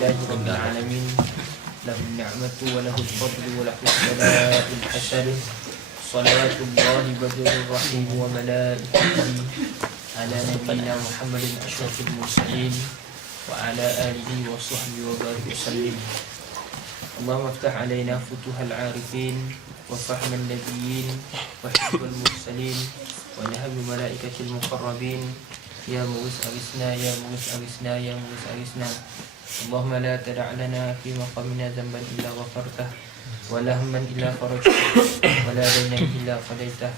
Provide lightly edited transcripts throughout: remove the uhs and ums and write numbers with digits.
لله رب العالمين له النعمة وله الفضل وله الثناء الحسن صلوات الله بدر الرحيم وملائكته على نبينا محمد أشرف المرسلين وعلى آله وصحبه وبارك وسلم. اللهم افتح علينا فتوح العارفين وفهم النبيين وحفظ المرسلين ونهب الملائكة المقربين يا مغيث أغثنا يا مغيث أغثنا يا مغيث أغثنا. اللهم لا تدع لنا في مقامنا ذنبا إلا غفرته ولا هما إلا فرجته ولا دينا إلا قضيته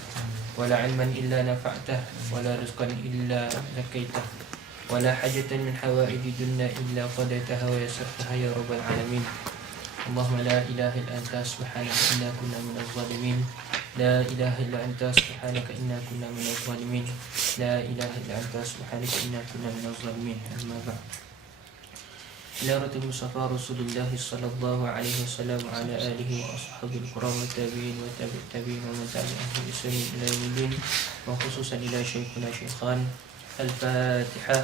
ولا علما إلا نفعته ولا رزقا إلا زكيته ولا حاجة من حوائج الدنيا إلا قضيتها ويسرتها يا رب العالمين. اللهم لا إله إلا أنت سبحانك إنا كنا من الظالمين. لا إله إلا أنت سبحانك إنا كنا من الظالمين. لا إله إلا أنت سبحانك إنا كنا من الظالمين. أما بعد. إلى رتب المصطفى رسول الله صلى الله عليه وسلم وعلى آله وأصحابه الكرام والتابعين وتابع التابعين ومن تبعهم بإحسان إلى يوم الدين وخصوصا إلى شيخنا شيخان. الفاتحة.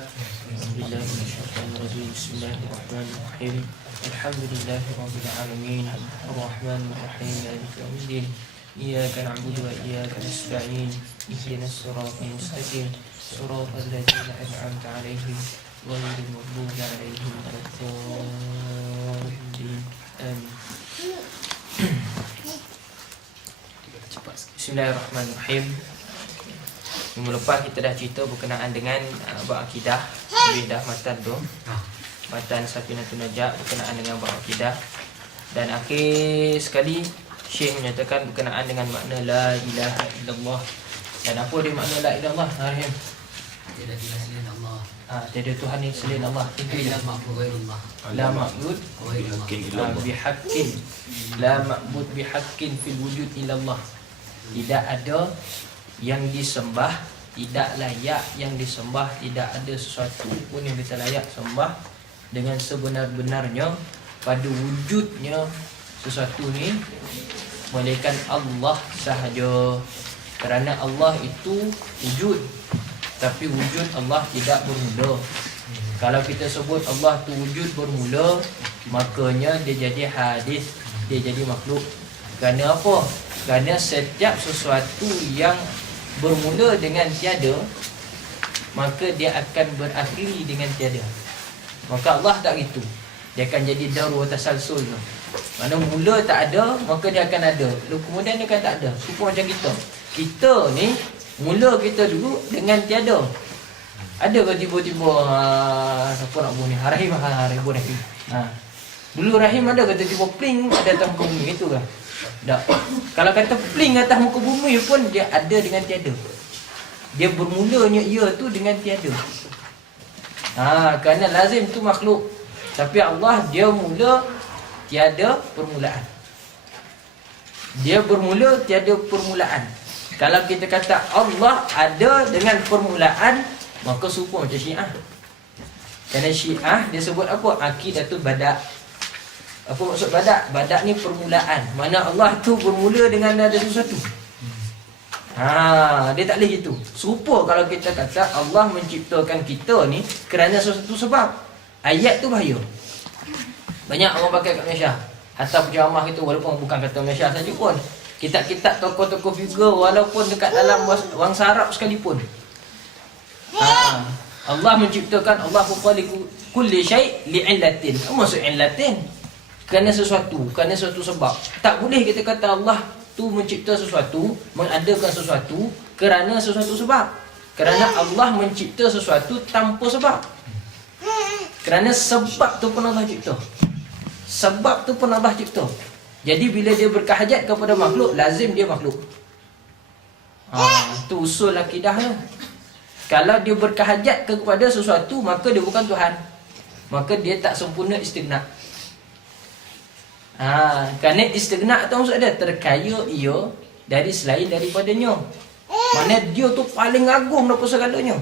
بسم الله الرحمن الرحيم. بسم الله الرحمن الرحيم. الحمد لله رب العالمين الرحمن الرحيم مالك يوم الدين إياك نعبد وإياك نستعين اهدنا الصراط المستقيم صراط الذين أنعمت عليهم غير المغضوب عليهم ولا الضالين آمين. Bismillahirrahmanirrahim. Minggu lepas kita dah cerita berkenaan dengan bab akidah, dah matan tu, matan Safinatul Najah berkenaan dengan bab akidah. Dan akhir sekali Syekh menyatakan berkenaan dengan makna la ilaha illallah. Dan apa dia makna la ilaha illallah? Rahim. Tiada Tuhan selain Allah. Tiada Tuhan yang selain Allah. La ma'bud ghairullah. La ma'bud bihaqqin. La ma'bud bihaqqin fil wujud illallah. Tidak ada yang disembah, tidak layak yang disembah, tidak ada sesuatu pun yang kita layak sembah dengan sebenar-benarnya pada wujudnya sesuatu ni melainkan Allah sahaja. Kerana Allah itu wujud, tapi wujud Allah tidak bermula. Kalau kita sebut Allah tu wujud bermula, makanya dia jadi hadis, dia jadi makhluk. Kerana apa? Kerana setiap sesuatu yang bermula dengan tiada, maka dia akan berakhiri dengan tiada. Maka Allah tak gitu. Dia akan jadi daru tasalsul. Mana mula tak ada, maka dia akan ada. Lalu kemudian dia akan tak ada. Supaya macam kita. Kita ni, mula kita dulu dengan tiada. Ada ke tiba-tiba siapa nak bunuh ni? Rahim Rahim. Dulu Rahim ada ke tiba-tiba pling ada atas muka bumi itu ke? Tak. Kalau kata pling atas muka bumi pun dia ada dengan tiada. Dia bermulanya ia tu dengan tiada. Kerana lazim tu makhluk. Tapi Allah dia mula tiada permulaan. Dia bermula tiada permulaan. Kalau kita kata Allah ada dengan permulaan, maka serupa macam Syiah. Kerana Syiah dia sebut apa? Aqidatul Bada'. Apa maksud Bada'? Bada' ni permulaan. Mana Allah tu bermula dengan ada sesuatu. Dia tak boleh gitu. Serupa kalau kita kata Allah menciptakan kita ni kerana sesuatu sebab. Ayat tu bahaya. Banyak orang pakai kat Malaysia. Hatta penceramah kita, walaupun bukan kata Malaysia saja pun, kitab-kitab tokoh-tokoh figure, walaupun dekat dalam bangsa Arab sekalipun. Allah menciptakan, Allah khaliqu kulli syai' li'illatin. Apa maksud illatin? Kerana sesuatu, kerana suatu sebab. Tak boleh kita kata Allah tu mencipta sesuatu, mengadakan sesuatu kerana sesuatu sebab. Kerana Allah mencipta sesuatu tanpa sebab. Kerana sebab tu pun Allah cipta. Sebab tu pun Allah cipta. Jadi bila dia berkahajat kepada makhluk, lazim dia makhluk. Tu usul akidah tu. Kalau dia berkahajat kepada sesuatu, maka dia bukan Tuhan. Maka dia tak sempurna istighna'. Kerana istighna' tu maksud dia terkaya ia dari selain daripadanya. Mana dia tu paling agung daripada segalanya.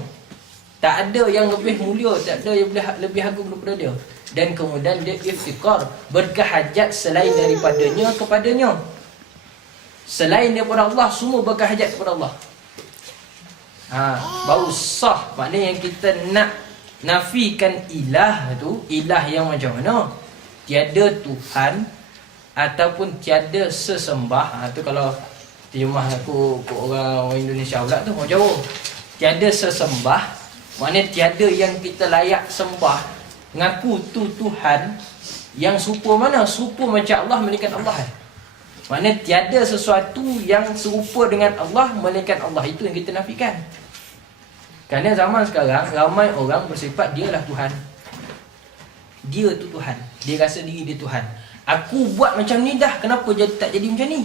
Tak ada yang lebih mulia, tak ada yang lebih agung daripada dia. Dan kemudian dia iftikar, berkahajat selain daripadanya kepadanya. Selain daripada Allah, semua berkahajat kepada Allah. Baru sah. Maknanya yang kita nak nafikan ilah tu, ilah yang macam mana? Tiada Tuhan ataupun tiada sesembah. Tu kalau terjemah aku orang Indonesia pula tu, orang Jawa. Tiada sesembah, maknanya tiada yang kita layak sembah. Ngaku tu Tuhan yang serupa mana? Serupa macam Allah melainkan Allah. Maknanya tiada sesuatu yang serupa dengan Allah melainkan Allah. Itu yang kita nafikan. Kerana zaman sekarang ramai orang bersifat dialah Tuhan. Dia tu Tuhan. Dia rasa diri dia Tuhan. Aku buat macam ni dah, kenapa tak jadi macam ni?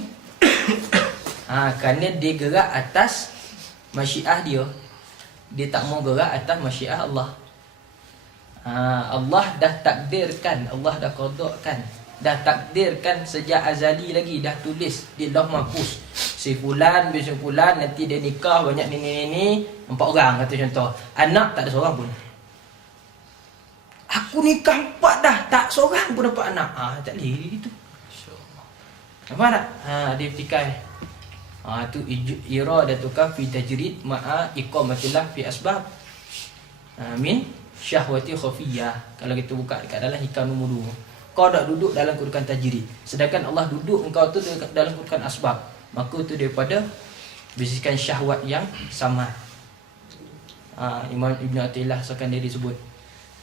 Kerana dia gerak atas masyiah dia. Dia tak mau gerak atas masyiah Allah. Allah dah takdirkan, Allah dah qadakkan, dah takdirkan sejak azali lagi, dah tulis di Lauh Mahfuz. Si fulan bin fulan nanti dia nikah banyak ni 4 orang kata contoh. Anak tak ada seorang pun. Aku nikah 4 dah, tak seorang pun dapat anak. Tak boleh gitu. Nampak tak? Dia petikai. Tu iradatuka fi tajrid ma'a iqamatillah fi asbab. Min syahwati khafiyah. Kalau kita buka dekat dalam hikam nombor 2. Kau dah duduk dalam kedudukan tajrid, sedangkan Allah duduk engkau tu dalam kedudukan asbab. Maka itu daripada bisikan syahwat yang sama. Imam Ibn Athilah Sakandari sebut,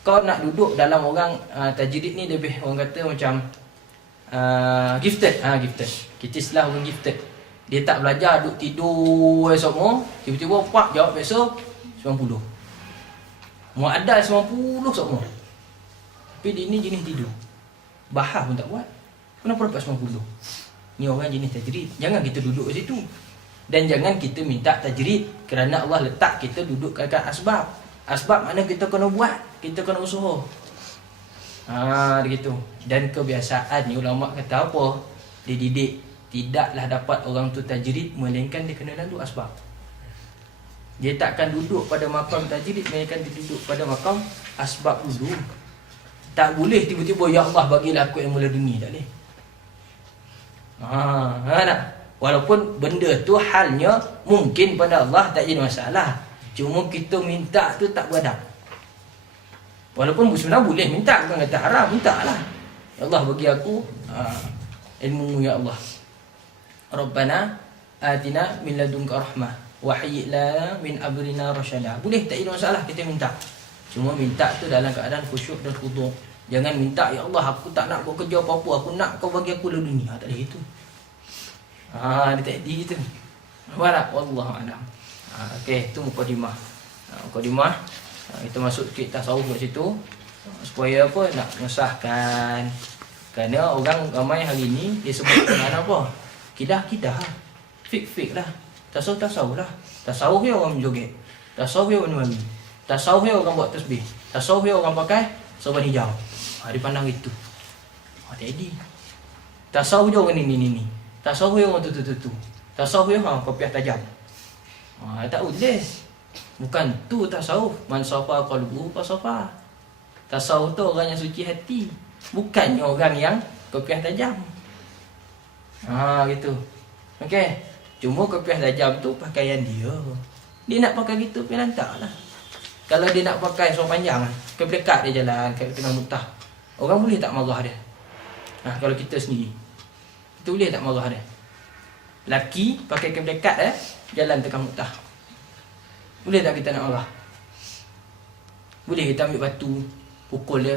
kau nak duduk dalam orang tajrid ni lebih orang kata macam gifted. Kita istilah orang gifted. Dia tak belajar, duduk tidur semua, tiba-tiba pak jawab besok 90. Muadal 90 semua. Tapi dia ni jenis tidur. Bahar pun tak buat. Kenapa dapat 90? Ni orang jenis tajrid. Jangan kita duduk di situ. Dan jangan kita minta tajrid, kerana Allah letak kita duduk kat asbab. Asbab makna kita kena buat, kita kena usaha. Begitu. Dan kebiasaan ni ulama kata apa? Dia didik tidaklah dapat orang tu tajrid melainkan dia kena lalu asbab. Dia takkan duduk pada makam tajrid melainkan dia duduk pada makam asbab dulu. Tak boleh tiba-tiba ya Allah bagilah aku ilmu laduni, tak boleh. Tak? Walaupun benda tu halnya mungkin pada Allah tak jadi masalah. Cuma kita minta tu tak beradab. Walaupun sebenarnya boleh minta, bukan kata haram, minta lah. Ya Allah bagi aku ilmu ya Allah. Rabbana atina min ladunka rahmah wa hayyi lana min amrina rasyada. Boleh, tak ada masalah kita minta. Cuma minta tu dalam keadaan khusyuk dan khuduk. Jangan minta ya Allah aku tak nak kau kerja apa-apa, aku nak kau bagi aku le dunia. Tak ada gitu. Dia tak ada gitu. Nampak? Wallahu a'lam. Okey, itu mukadimah. Mukadimah kita masuk sikit tasawuf kat situ supaya apa? Nak mengesahkan. Kerana orang ramai hari ni dia sebut dengan apa? Kidah-kidah. Fik-fik lah. Tasawuf lah. Tasawuf dia orang joget. Tasawuf dia orang mandi. Tasawuf dia orang buat tasbih. Tasawuf dia orang pakai sorban hijau. Dia pandang itu. Jadi tasawuf dia orang ni. Tasawuf dia orang tu. Tasawuf dia kopiah tajam. Tak boleh. Bukan tu tasawuf. Man safa qalbu fasafa. Tasawuf tu orang yang suci hati, bukannya orang yang kopiah tajam. Gitu. Okey. Cuma kopiah tajam tu pakaian dia. Dia nak pakai gitu pun lantak lah. Kalau dia nak pakai seluar panjang, keplekat dia jalan kat tengah mutah, orang boleh tak marah dia? Kalau kita sendiri, kita boleh tak marah dia? Laki pakai keplekat jalan tengah mutah, boleh tak kita nak marah? Boleh kita ambil batu pukul dia,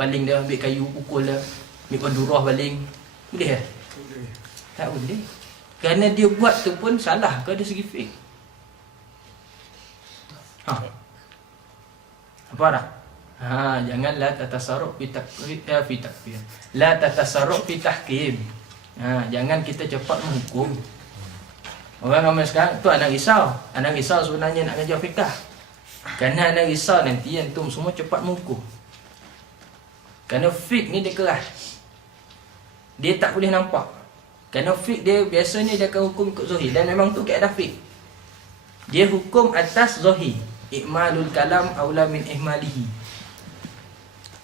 baling dia, ambil kayu pukul dia, ambil bandurah baling, boleh tak? Boleh. Tak boleh. Kerana dia buat tu pun salah ke dari segi fik. Apa dah? Janganlah tatasarruf fi takfir. La tatasarruf fi tahkim. Jangan kita cepat menghukum. Orang ramai sekarang tu anak risau. Anak risau sebenarnya nak ngajar fiqh. Kerana anak risau nanti antum semua cepat menghukum. Kerana fiqh ni dia keras. Dia tak boleh nampak. Kerana fiqh dia biasanya dia akan hukum ikut zahir, dan memang tu kaedah fiqh. Dia hukum atas zahir. Ikmalul kalam aula min ihmalihi.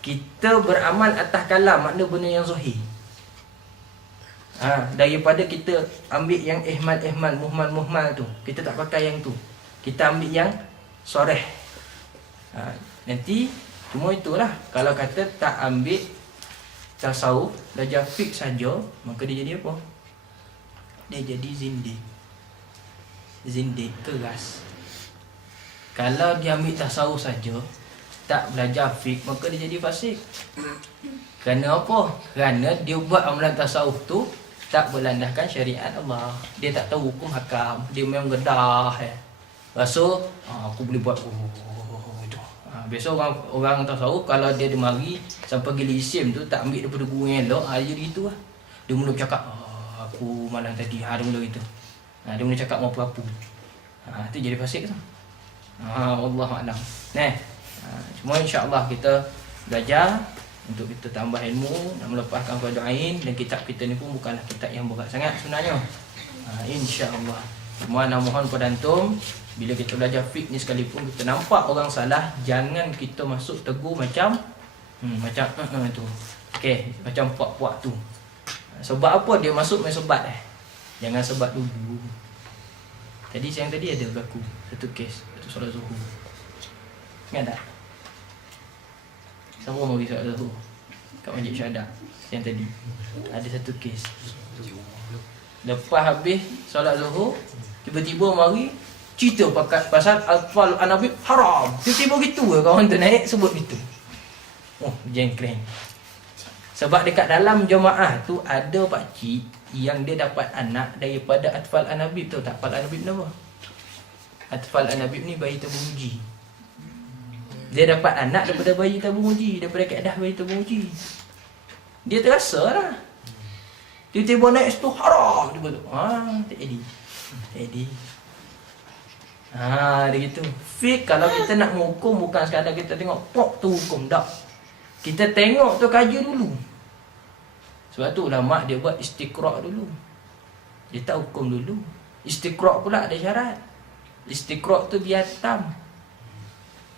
Kita beramal atas kalam, makna benda yang zahir. Daripada kita ambil yang ihmal, muhmal tu, kita tak pakai yang tu. Kita ambil yang soreh. Nanti cuma itulah. Kalau kata tak ambil tasawuf, belajar fiqh saja, maka dia jadi apa? Dia jadi zindik. Zindik, keras. Kalau dia ambil tasawuf saja, tak belajar fiqh, maka dia jadi fasik. Kerana apa? Kerana dia buat amalan tasawuf tu tak berlandaskan syariat Allah. Dia tak tahu hukum hakam. Dia memang gedah. Lepas aku boleh buat itu. Biasa orang tasawuf kalau dia mari sampai pergi lisim tu tak ambil daripada guru yang elok, dia jadi gitu lah. Dia mula bercakap, aku malam tadi, dia mula gitu. Dia mula cakap mau apa-apa. Tu jadi fasik tu. Wallahualam. Cuma insya-Allah kita belajar untuk kita tambah ilmu dan melepaskan fardu ain, dan kitab kita ni pun bukanlah kitab yang berat sangat sebenarnya. Insya-Allah. Cuma nak mohon pada antum, bila kita belajar fiqh ni sekalipun kita nampak orang salah, jangan kita masuk tegur macam macam tu. Okey, macam puak-puak tu. Sebab apa dia masuk main sebat Jangan sebat dulu. Tadi siang tadi ada berlaku satu kes, satu solat Zuhur. Ingat tak? Siapa mau pergi solat Zuhur kat Masjid Syuhada yang tadi? Ada satu kes. Lepas habis solat Zuhur, tiba-tiba mari cerita pasal Atfal Anabib haram. Tiba-tiba gitu ke kawan tu naik sebut gitu. Jengkreng. Sebab dekat dalam jemaah tu ada pakcik yang dia dapat anak daripada Atfal Anabib. Tahu tak Atfal Anabib nama? Atfal Anabib ni bayi tabung uji. Dia dapat anak daripada bayi tabung uji, daripada kaedah bayi tabung uji. Dia terasa lah. Tiba-tiba naik situ haram. Dia betul. Tak jadi. Tak jadi. Dia gitu. Fiqh kalau kita nak menghukum bukan sekadar kita tengok pok tu hukum. Tak. Kita tengok tu kaji dulu. Sebab tu ulama dia buat istiqra' dulu. Dia tak hukum dulu. Istiqra' pula ada syarat. Istiqra' tu biar tam.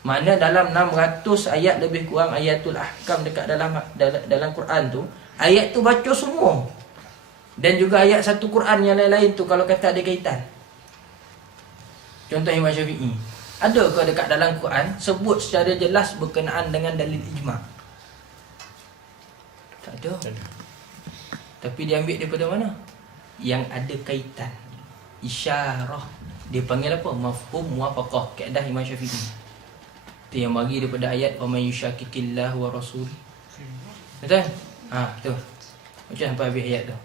Mana dalam 600 ayat lebih kurang ayatul ahkam dekat dalam Quran tu, ayat tu baca semua. Dan juga ayat satu Quran yang lain-lain tu kalau kata ada kaitan. Contoh Imam Syafi'i. Ada ke dekat dalam Quran sebut secara jelas berkenaan dengan dalil ijma'? Tak ada. Tapi dia ambil daripada mana? Yang ada kaitan. Isyarah. Dia panggil apa? Mafhum muwafaqah. Kaedah Imam Syafi'i. Itu yang bagi daripada ayat wa may yushakikillah wa rasul. Betul? Tu. Baca sampai habis ayat tu.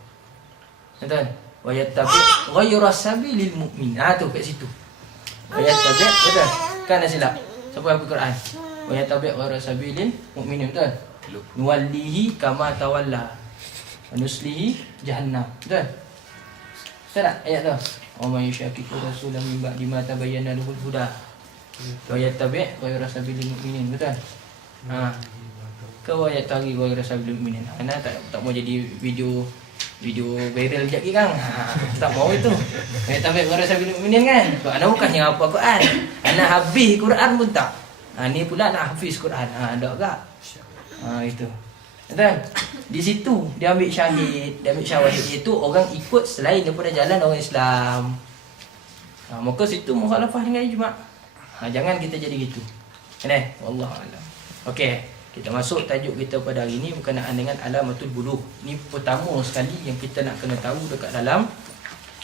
Betul? Wa yattabi' ghayra sabilil mu'min. Tu kat situ. Wa yattabi' betul? Kan ada silap. Siapa yang Al-Quran? Wa yattabi' ghayra sabilil mu'minin. Betul? Nuwallihi kama tawalla. Wa nuslihi jahannam. Betul? Betul tak ayat tu? Wa may yushakikur rasulan min ba'di ma tabayyana lahul huda. Wa yattabi' ghayra sabilil mu'minin. Betul? Kau ayat tadi ghayra sabilil mu'minin. Ana tak mau jadi video viral sekejap lagi kan. Tak mau itu. Ayat tabi' ghayra sabilil mu'minin kan. Sebab ana bukannya apa Quran. Ana habis Quran pun tak. Ni pula nak hafiz Quran. Tak tak? Itu. Betul? Di situ dia ambil syahid, dia ambil syawahid, iaitu orang ikut selain daripada jalan orang Islam. Maka situ mukhalafah dengan ijma'. Jangan kita jadi gitu. Wallahualam. Okey, kita masuk tajuk kita pada hari ini berkenaan dengan alamatul bulugh. Ini pertama sekali yang kita nak kena tahu dekat dalam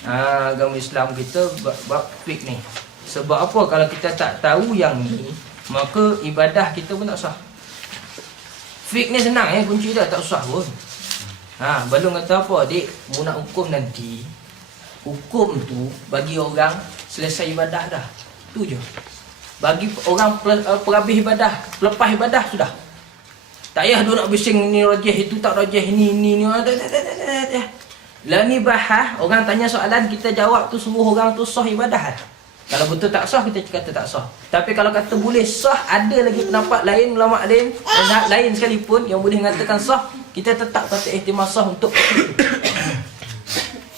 agama Islam kita bab fiqh ni. Sebab apa? Kalau kita tak tahu yang ni, maka ibadah kita pun tak sah. Fiqh ni senang kunci dia tak usah pun. Belum kata apa, dik, mu nak hukum nanti. Hukum tu bagi orang selesai ibadah dah. Tu je. Bagi orang perhabis ibadah, pelepas ibadah sudah. Tak payah dia nak bising ni rajih, itu tak rajih, ni. Lah ni bahas, orang tanya soalan, kita jawab tu suruh orang tu sah ibadah. Kalau betul tak sah, kita kata tak sah. Tapi kalau kata boleh sah, ada lagi pendapat lain, ulama lain, mazhab lain sekalipun yang boleh mengatakan sah, kita tetap kata ihtimal sah untuk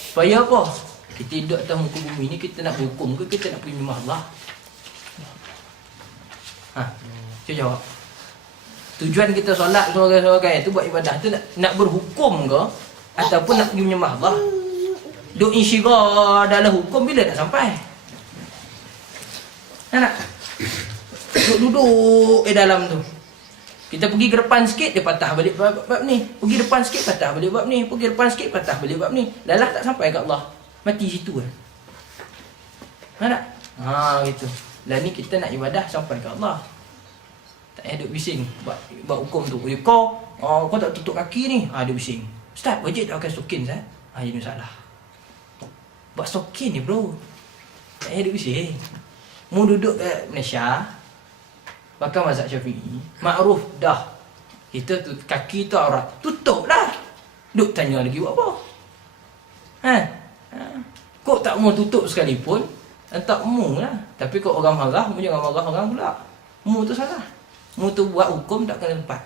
supaya apa? Kita hidup atas muka bumi ni, kita nak berhukum ke kita nak pergi rumah Allah? Cuba jawab. Tujuan kita solat sebagai itu buat ibadah tu nak berhukum ke ataupun nak pergi menyembah Allah? Duk insyirah dalam hukum bila nak sampai? Nak? Duduk dalam tu. Kita pergi ke depan sikit, dia patah balik bab ni. Pergi depan sikit, patah balik bab ni. Pergi depan sikit, patah balik bab ni. Lalah tak sampai ke Allah. Mati situ kan. Tak? Gitu. Lah ni kita nak ibadah sampai ke Allah. Tak payah duduk bising buat hukum tu. Kau tak tutup kaki ni. Dia bising. Ustaz, wajib tak pakai stokin, Ustaz? Jadi masalah. Buat stokin ni bro. Tak payah duduk bising. Mu duduk kat Malaysia, bahkan mazhab Syafi'i, makruf dah. Kita tu kaki tu aurat. Tutup lah. Duk tanya lagi buat apa? Kok tak mau tutup sekalipun, tak mu lah. Tapi kok orang marah, mu jangan marah orang pula. Mu tu salah. Mu tu buat hukum tak kena tempat.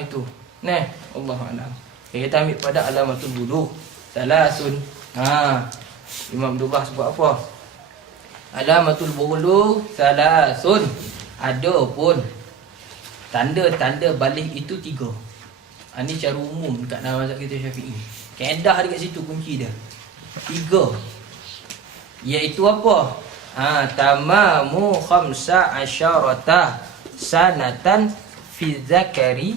Itu. Allahuakbar. Kita ambil pada alamatul wudu. Salasun. Imam Dubah sebut apa? Alamatul wudu salasun. Ada pun tanda-tanda balik itu 3. Ini secara umum dekat dalam mazhab kita Syafi'i. Kaedah dekat situ kunci dia. 3. Iaitu apa? Tamamu 15 sanatan fi zakari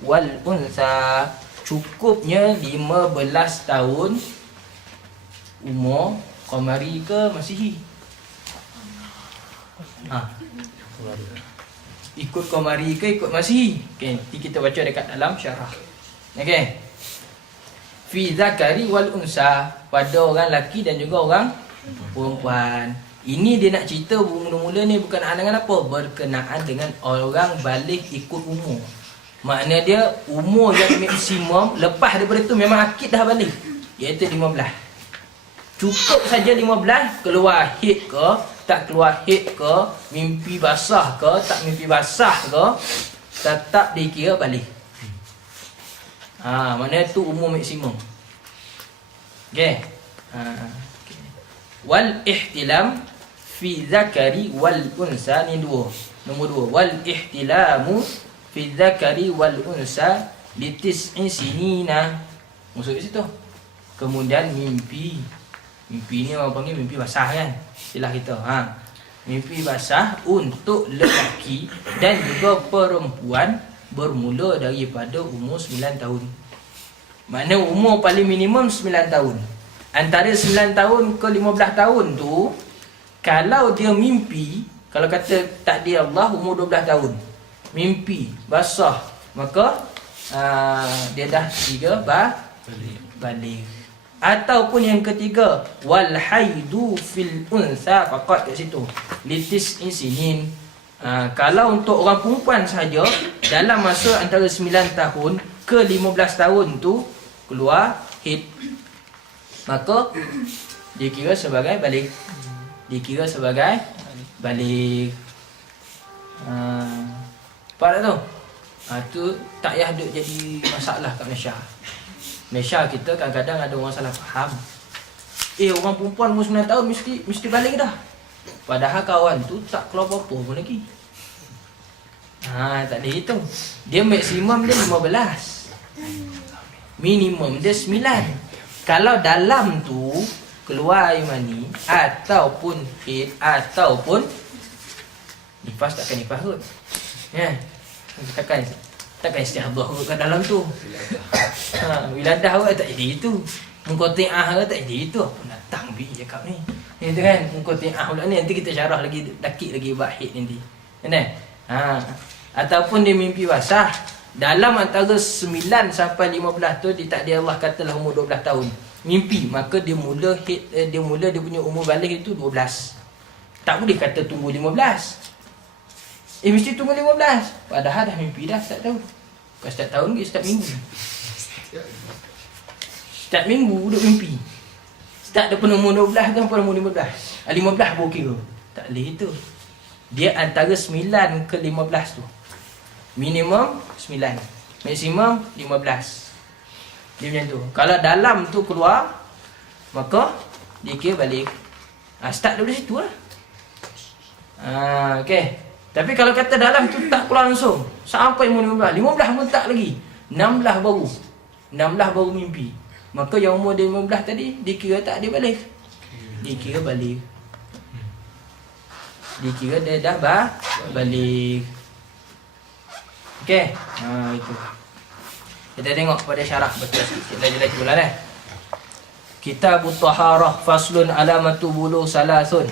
wal unsa. Cukupnya 15 tahun umur Qamari ke Masihi? Ikut Qamari ke ikut Masihi? Nanti kita baca dekat dalam syarah. Fi zakari wal unsa, pada orang lelaki dan juga orang perempuan. Ini dia nak cerita mula-mula ni bukan dengan apa? Berkenaan dengan orang balik ikut umur. Makna dia umur yang maksimum, lepas daripada tu memang akid dah balik, iaitu 15. Cukup saja 15, keluar haid ke, tak keluar haid ke, mimpi basah ke, tak mimpi basah ke, tetap dikira balik. Maknanya tu umur maksimum. Wal ihtilam fi zakari wal unsa, ni 2. Nombor 2, wal ihtilamu fi zakari wal unsa litis'i sinina. Maksud situ. Kemudian mimpi ni orang panggil mimpi basah kan, istilah kita. Mimpi basah untuk lelaki dan juga perempuan bermula daripada umur 9 tahun. Makna umur paling minimum 9 tahun. Antara 9 tahun ke 15 tahun tu, kalau dia mimpi, kalau kata takdir Allah umur 12 tahun, mimpi basah, maka dia dah 3 balik. Ataupun yang ketiga, wal haidu fil unsa, faqat kat situ, litis insinin. Kalau untuk orang perempuan saja, dalam masa antara 9 tahun ke 15 tahun tu keluar haid, maka dikira sebagai balik. Dikira sebagai balik. Faham tak tu? Tu tak payah duk jadi masalah kat Malaysia. Malaysia kita kadang-kadang ada orang salah faham. Orang perempuan umur 9 tahun mesti balik dah. Padahal kawan tu tak keluar apa-apa pun lagi. Tak ada itu. Dia maksimum dia 15. Minimum dia 9. Kalau dalam tu keluar air mani ataupun haid ataupun nifas, takkan nifas kot. Takkan istihadah kot kat dalam tu. Wiladah kot tak jadi itu. Mengkoti'ah kot tak jadi itu. Apa datang bi cakap ni. Itu kan mengkoti'ah pula ni. Nanti kita syarah lagi, dakik lagi bab haid nanti. Ataupun dia mimpi basah dalam antara 9 sampai 15 tu, ditakdir Allah katalah umur 12 tahun mimpi, maka dia mula haid, dia punya umur balik itu 12. Tak boleh kata tunggu 15. Mesti tunggu 15. Padahal dah mimpi dah start tahun. Bukan start tahun ke, start minggu. Start minggu duduk mimpi. Start daripada umur 12 ke sampai umur 15. 15 baru kira. Tak boleh itu. Dia antara 9 ke 15 tu. Minimum 9, maksimum 15. Dia macam tu. Kalau dalam tu keluar, maka dia kira balik. Start dari situ lah. Okay. Tapi kalau kata dalam tu tak keluar langsung sampai umur 15, 15 pun tak lagi, 16 baru mimpi, maka yang umur dia 15 tadi dikira tak, dia balik. Dikira balik. dikira dia dah balik. Okey. Itu. Kita tengok pada syarah betul sikit lagi pula dah. Kitabut Taharah faslun alamatu bulu salasun.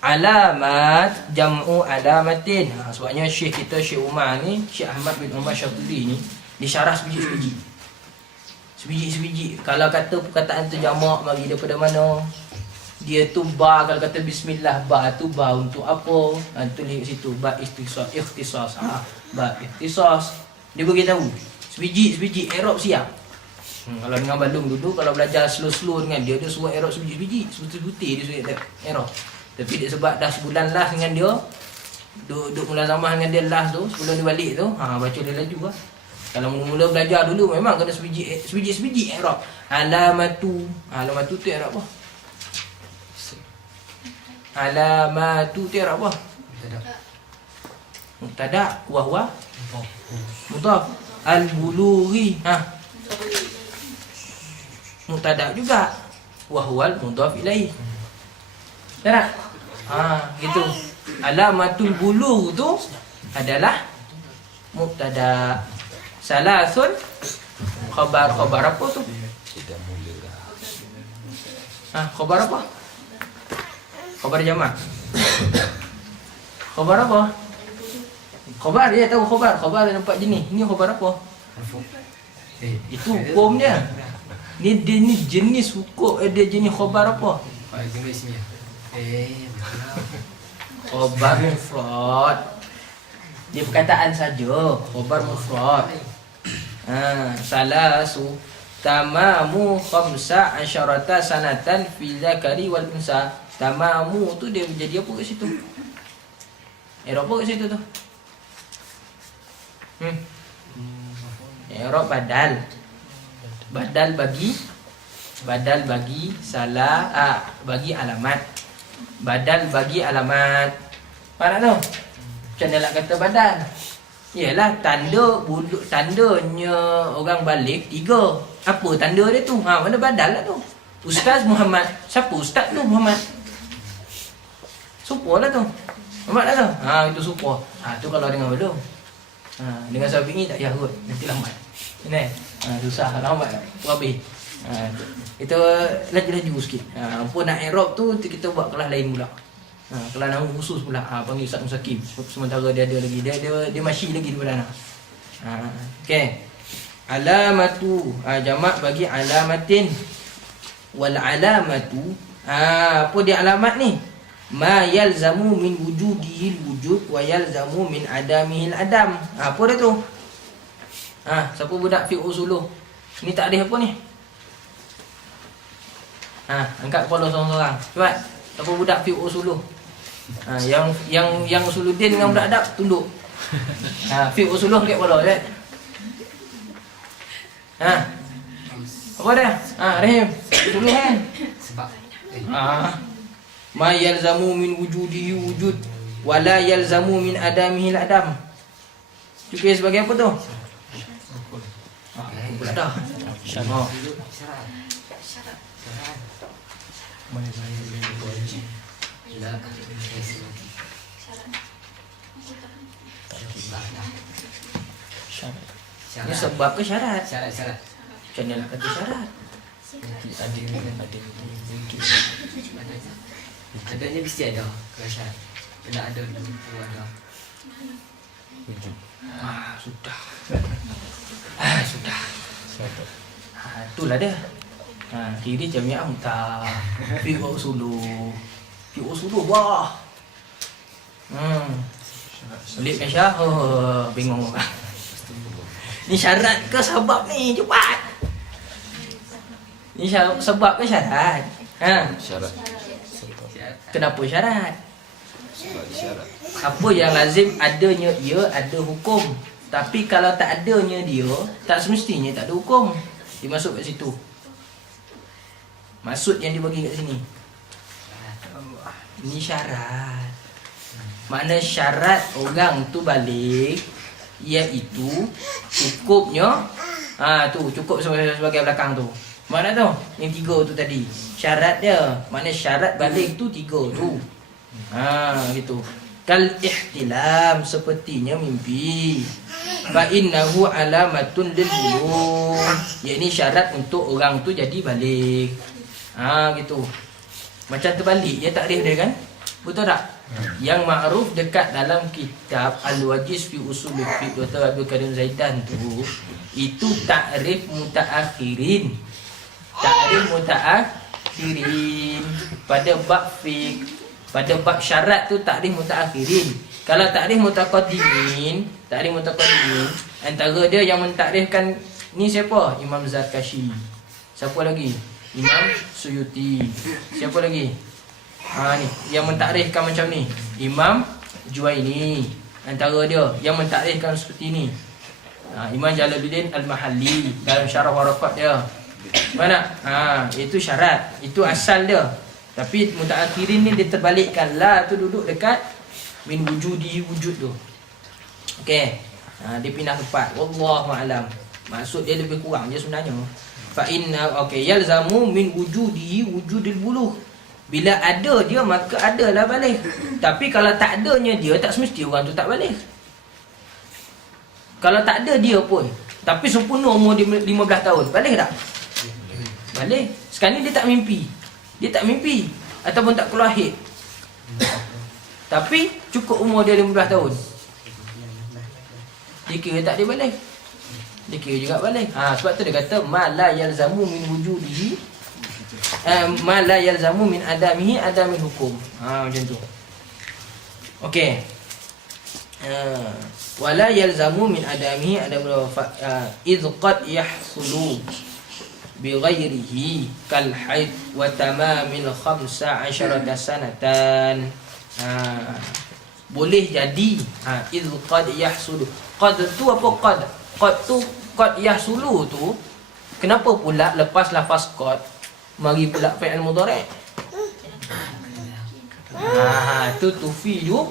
Alamat jam'u alamatin. Sebabnya Syekh kita Syekh Umar ni, Syekh Ahmad bin Umar Syafiri ni disyarah sebiji-sebiji. Sebiji-sebiji. Kalau kata perkataan tu jamak mari daripada mana? Dia tu ba, kalau kata bismillah, ba tu ba untuk apa? Tulis situ ba ikhtisas. Ba ikhtisas. Dia beritahu. Sebiji-sebiji i'rab siap. Kalau dengan Balung dulu, kalau belajar slow-slow dengan dia suruh i'rab sebiji-sebiji, putih-putih dia suruh i'rab. Tapi dia sebab dah sebulan last dengan dia, duduk mulazamah dengan dia last tu, sebelum dia balik tu, baca dia laju lah. Kalau mula-mula belajar dulu memang kena sebiji i'rab. Alamatu tu i'rab apa? Alamatu tu i'rab apa? Mubtada wa huwa mudhaf. Al-bulughi mubtada juga wa huwal mudhaf ilaih. Tak? Gitu. Alamatul bulugh tu adalah mubtada. Salasun khabar apa tu? Khabar apa? Khabar jamak. Khabar apa? Khabar dia tahu khabar. Khabar ada 4 jenis. Ini khabar apa? Itu hukum dia. Ni jenis hukum, dia jenis khabar apa? Khabar mufrad. Dia perkataan saja. Khabar mufrad. Salasu tamamu khamsa asyarata sanatan fi zakari wal unsa. Tamamu tu dia jadi apa kat situ? I'rab apa kat situ tu? I'rab badal. Badal bagi salah bagi alamat. Badal bagi alamat. Faham tak tu? Macam mana nak kata badal? Yalah tandanya orang balik 3. Apa tanda dia tu? Mana badal lah tu? Ustaz Muhammad. Siapa ustaz tu Muhammad? Supor lah tu. Muhammad lah tu. Itu supor. Tu kalau dengan belum. Dengan Syafi'i tak payah kot. Nanti lambat. Susah lambat. Habis. Itu laju-laju sikit. Pun nak i'rab tu kita buat kelas lain pula. Kelas nama khusus pula. Panggil Ustaz Musakim. Sementara dia ada lagi. Dia masih lagi di belakang. Okey. Alamatu jamak bagi alamatin. Wal alamatu apa dia alamat ni? Ma yalzamu min wujudihil wujud wa yalzamu min adamihil adam. Apa dia tu? Siapa budak fiqh usuluh? Ni tak ada apa ni? Angkat kepala seorang-seorang. Cepat. Siapa budak fiqh usuluh? Yang usuluddin dengan budak adab tunduk. Fiqh usuluh angkat kepala, kan? Apa dia? Rahim. Usuluh kan? Sebab Ma yalzamu min wujudihi wujud wa la yalzamu min adamihi adam. Juga sebagai apa tu? Pula dah. Syarat. Ini sebab ke syarat? Syarat. Macam mana nak kata syarat? Adanya mesti ada syarat. Tidak ada tu ada. Sudah. Itulah dia. Kiri jami'ah muntah. Fiqh usuluh. Wah. Balik Malaysia. Bingung orang. Ni syarat ke sebab ni? Cepat. Ni sebab ke syarat? Syarat. Kenapa syarat? Sebab syarat. Apa yang lazim adanya ia ada hukum. Tapi kalau tak adanya dia, tak semestinya tak ada hukum. Dia masuk kat situ. Maksud yang dia bagi kat sini. Ini syarat. Makna syarat orang tu balik, iaitu cukupnya cukup sebagai belakang tu. Mana tu? Yang 3 tu tadi. Syarat dia. Makna syarat balik tu 3 tu. Gitu. Kal ihtilam, sepertinya mimpi. Fa innahu alamatun lil bulugh. Ya, ini syarat untuk orang tu jadi balik. Gitu. Macam terbalik ya takrif dia kan? Betul tak? Yang ma'ruf dekat dalam kitab Al-Wajiz fi Usul Fiqh Dr. Abdul Karim Zaidan tu, itu takrif mutaakhirin. Takrif mutaakhirin pada bab fiqh, pada bab syarat tu takrif mutaakhirin. Kalau takrif mutaqaddimin, antara dia yang mentakrifkan ni siapa? Imam Zarkashi. Siapa lagi? Imam Suyuti. Siapa lagi? Ni yang mentakrifkan macam ni, Imam Juwaini. Antara dia yang mentakrifkan seperti ni, Imam Jalaluddin Al-Mahalli dalam syarah warakat dia. Mana? Itu syarat, itu asal dia. Tapi mutaakhirin ni dia terbalikkan. La tu duduk dekat min wujudi, wujud tu. Okey. Dia pindah tempat. Wallahu alam. Maksud dia lebih kurang je sebenarnya. Fa inna yalzamu min wujudi wujudil bulugh. Bila ada dia maka adalah balik. Tapi kalau tak adanya dia, tak semesti orang tu tak balik. Kalau tak ada dia pun, tapi sempurna umur dia 15 tahun, balik tak? Balik. Sekarang ni dia tak mimpi. Dia tak mimpi ataupun tak keluar haid. Tapi cukup umur dia 15 tahun. Dia kira tak dia balik. Dia kira juga balik. Sebab tu dia kata ma la yalzamu min wujudihi, ma la yalzamu min adamihi adamin hukum. Macam tu. Okey. Wala yalzamu min adamihi adamul idh qad yahsulu bi ghairihi kal haid wa tamamil 15 sanatan. Boleh jadi idh qad yahsulu. Qad tu apa qad? Qad tu qad yahsulu tu kenapa pula lepas lafaz qad mari pula fi'il mudhari'? Tu tufidu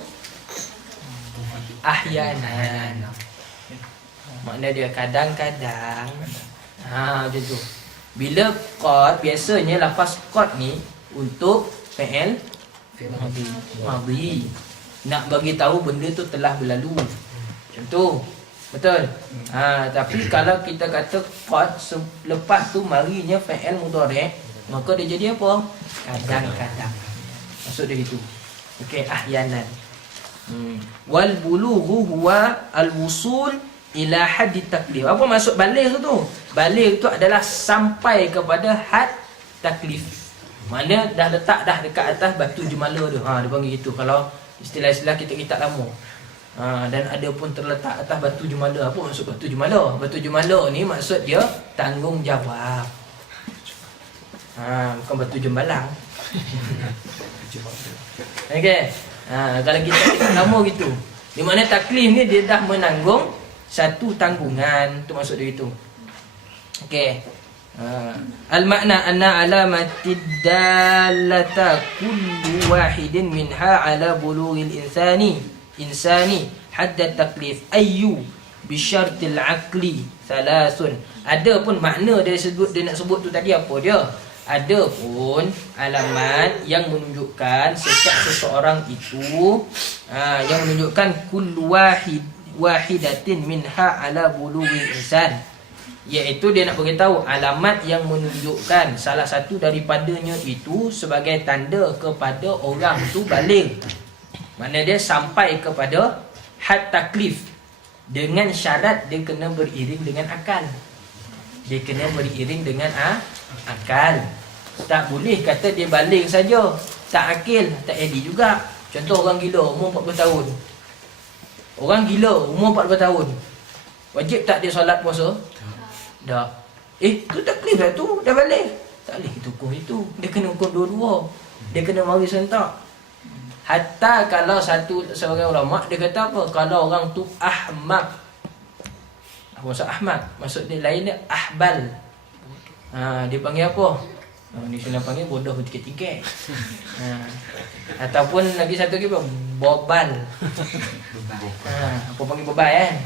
ahyanan. Makna dia kadang-kadang. Macam tu. Bila qad, biasanya lafaz qad ni untuk fi'il madhi. Nak bagi tahu benda tu telah berlalu. Macam tu. Betul? Tapi kalau kita kata qad lepas tu marinya fi'il mudhari', maka dia jadi apa? Kadang-kadang. Maksud dia itu. Okey, ahyanan. Wal bulughu huwa al-wusul ila haddi taklif. Apa maksud baligh tu? Baligh tu adalah sampai kepada had taklif. Mana dah letak dah dekat atas batu jemala tu. Dia panggil gitu. Kalau istilah-istilah kita lama. Dan ada pun terletak atas batu jemala. Apa maksud batu jemala? Batu jemala ni maksud dia tanggungjawab. Bukan batu jembalang. Okey. Kalau kita tengok lama gitu, di mana taklif ni dia dah menanggung satu tanggungan. Tu maksud dia itu. Okey. Al-makna anna alamatid dallata kullu wahidin minha ala bulughil insani hadda taklif ayyu bi syartil aqli thalathun. Ada pun makna dia nak sebut tu tadi apa dia? Ada pun alamat yang menunjukkan setiap seseorang itu yang menunjukkan kullu wahidatin minha ala bulughil insan, iaitu dia nak beritahu alamat yang menunjukkan salah satu daripadanya itu sebagai tanda kepada orang tu baligh. Makna dia sampai kepada had taklif dengan syarat dia kena beriring dengan akal. Dia kena beriring dengan akal. Tak boleh kata dia baligh saja, tak akil, tak edit juga. Contoh orang gila umur 40 tahun. Orang gila umur 40 tahun. Wajib tak dia solat puasa? Tak. Tu taklif lah tu, dah baligh. Tak boleh kita hukum itu. Dia kena hukum dua-dua. Dia kena mari sentak. Hatta kalau seorang ulama dia kata apa? Kalau orang tu ahmak. Apa maksud ahmak? Maksud dia lain dia ahbal. Dia panggil apa? Ni senang panggil bodoh bertiket-tiket. Ataupun lagi satu lagi apa? Bobal. Apa panggil bobal kan?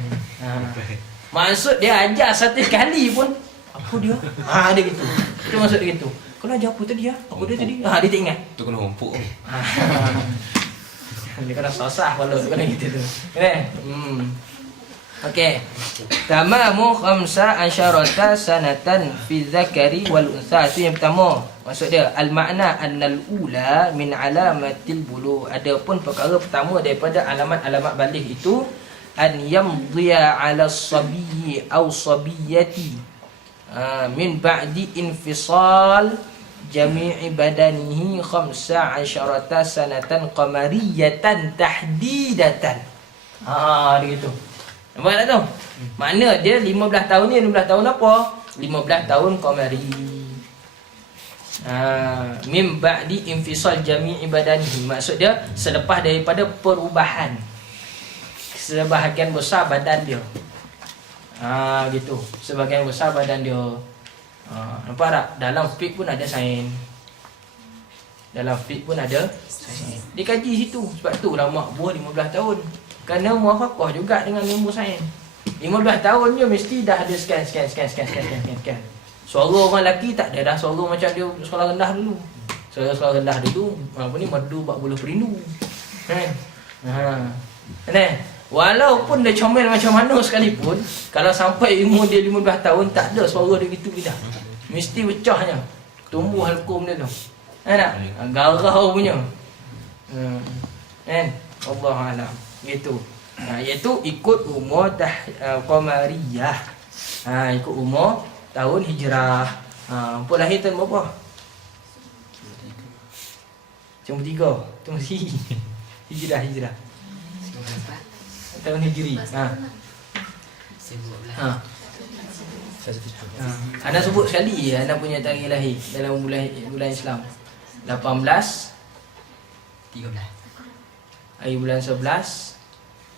Maksud dia ajar satu kali pun apa dia? Dia gitu. Itu maksud dia gitu. Kalau ajar apa tadi Apa dia tadi? Dia tak ingat. Tu kena hompuk. Dia kena sasah kalau kena gitu tu. Kan? Okey. Tamamu khamsa asyarata sanatan fi dzakari wal untha. Itu yang pertama. Maksud dia al-makna annal ula min alamatil bulu. Adapun perkara pertama daripada alamat-alamat baligh itu an yamdiya 'ala as-sabiyyi aw sabiyyati min ba'di infisal jami'i badanihi 15 sanatan qamariyatan tahdidatan. Dia gitu. Nampak tak tu? Makna dia 15 tahun ni 15 tahun apa? 15 tahun qamari. Min ba'di infisal jami'i badanihi. Maksud dia selepas daripada perubahan sebahagian besar badan dia. Gitu. Sebahagian besar badan dia. Nampak tak? Dalam fiqh pun ada sains. Dalam fiqh pun ada sains. Dia kaji situ. Sebab tu ulama buah 15 tahun. Kerana muafakah juga dengan ilmu sains. 15 tahun je mesti dah ada scan. Suara orang lelaki tak ada dah suara macam dia sekolah rendah dulu. Sekolah rendah dulu merdu 40 perindu. Kan? Walaupun dia comel macam mana sekalipun, kalau sampai ilmu dia 15 tahun tak ada suara dia gitu dah. Mesti pecahnya. Tumbuh halkum dia tu. Tak? Garau punya. Kan? Allah alam. Gitu. Iaitu ikut umur qamariyah. Ikut umur tahun hijrah. Apa lahir tahun berapa? Cuma 3. Tu mesti hijrah. Tahun hijri. Anda sebut sekali anda punya tarikh lahir dalam bulan Islam. 18 13 hari bulan 11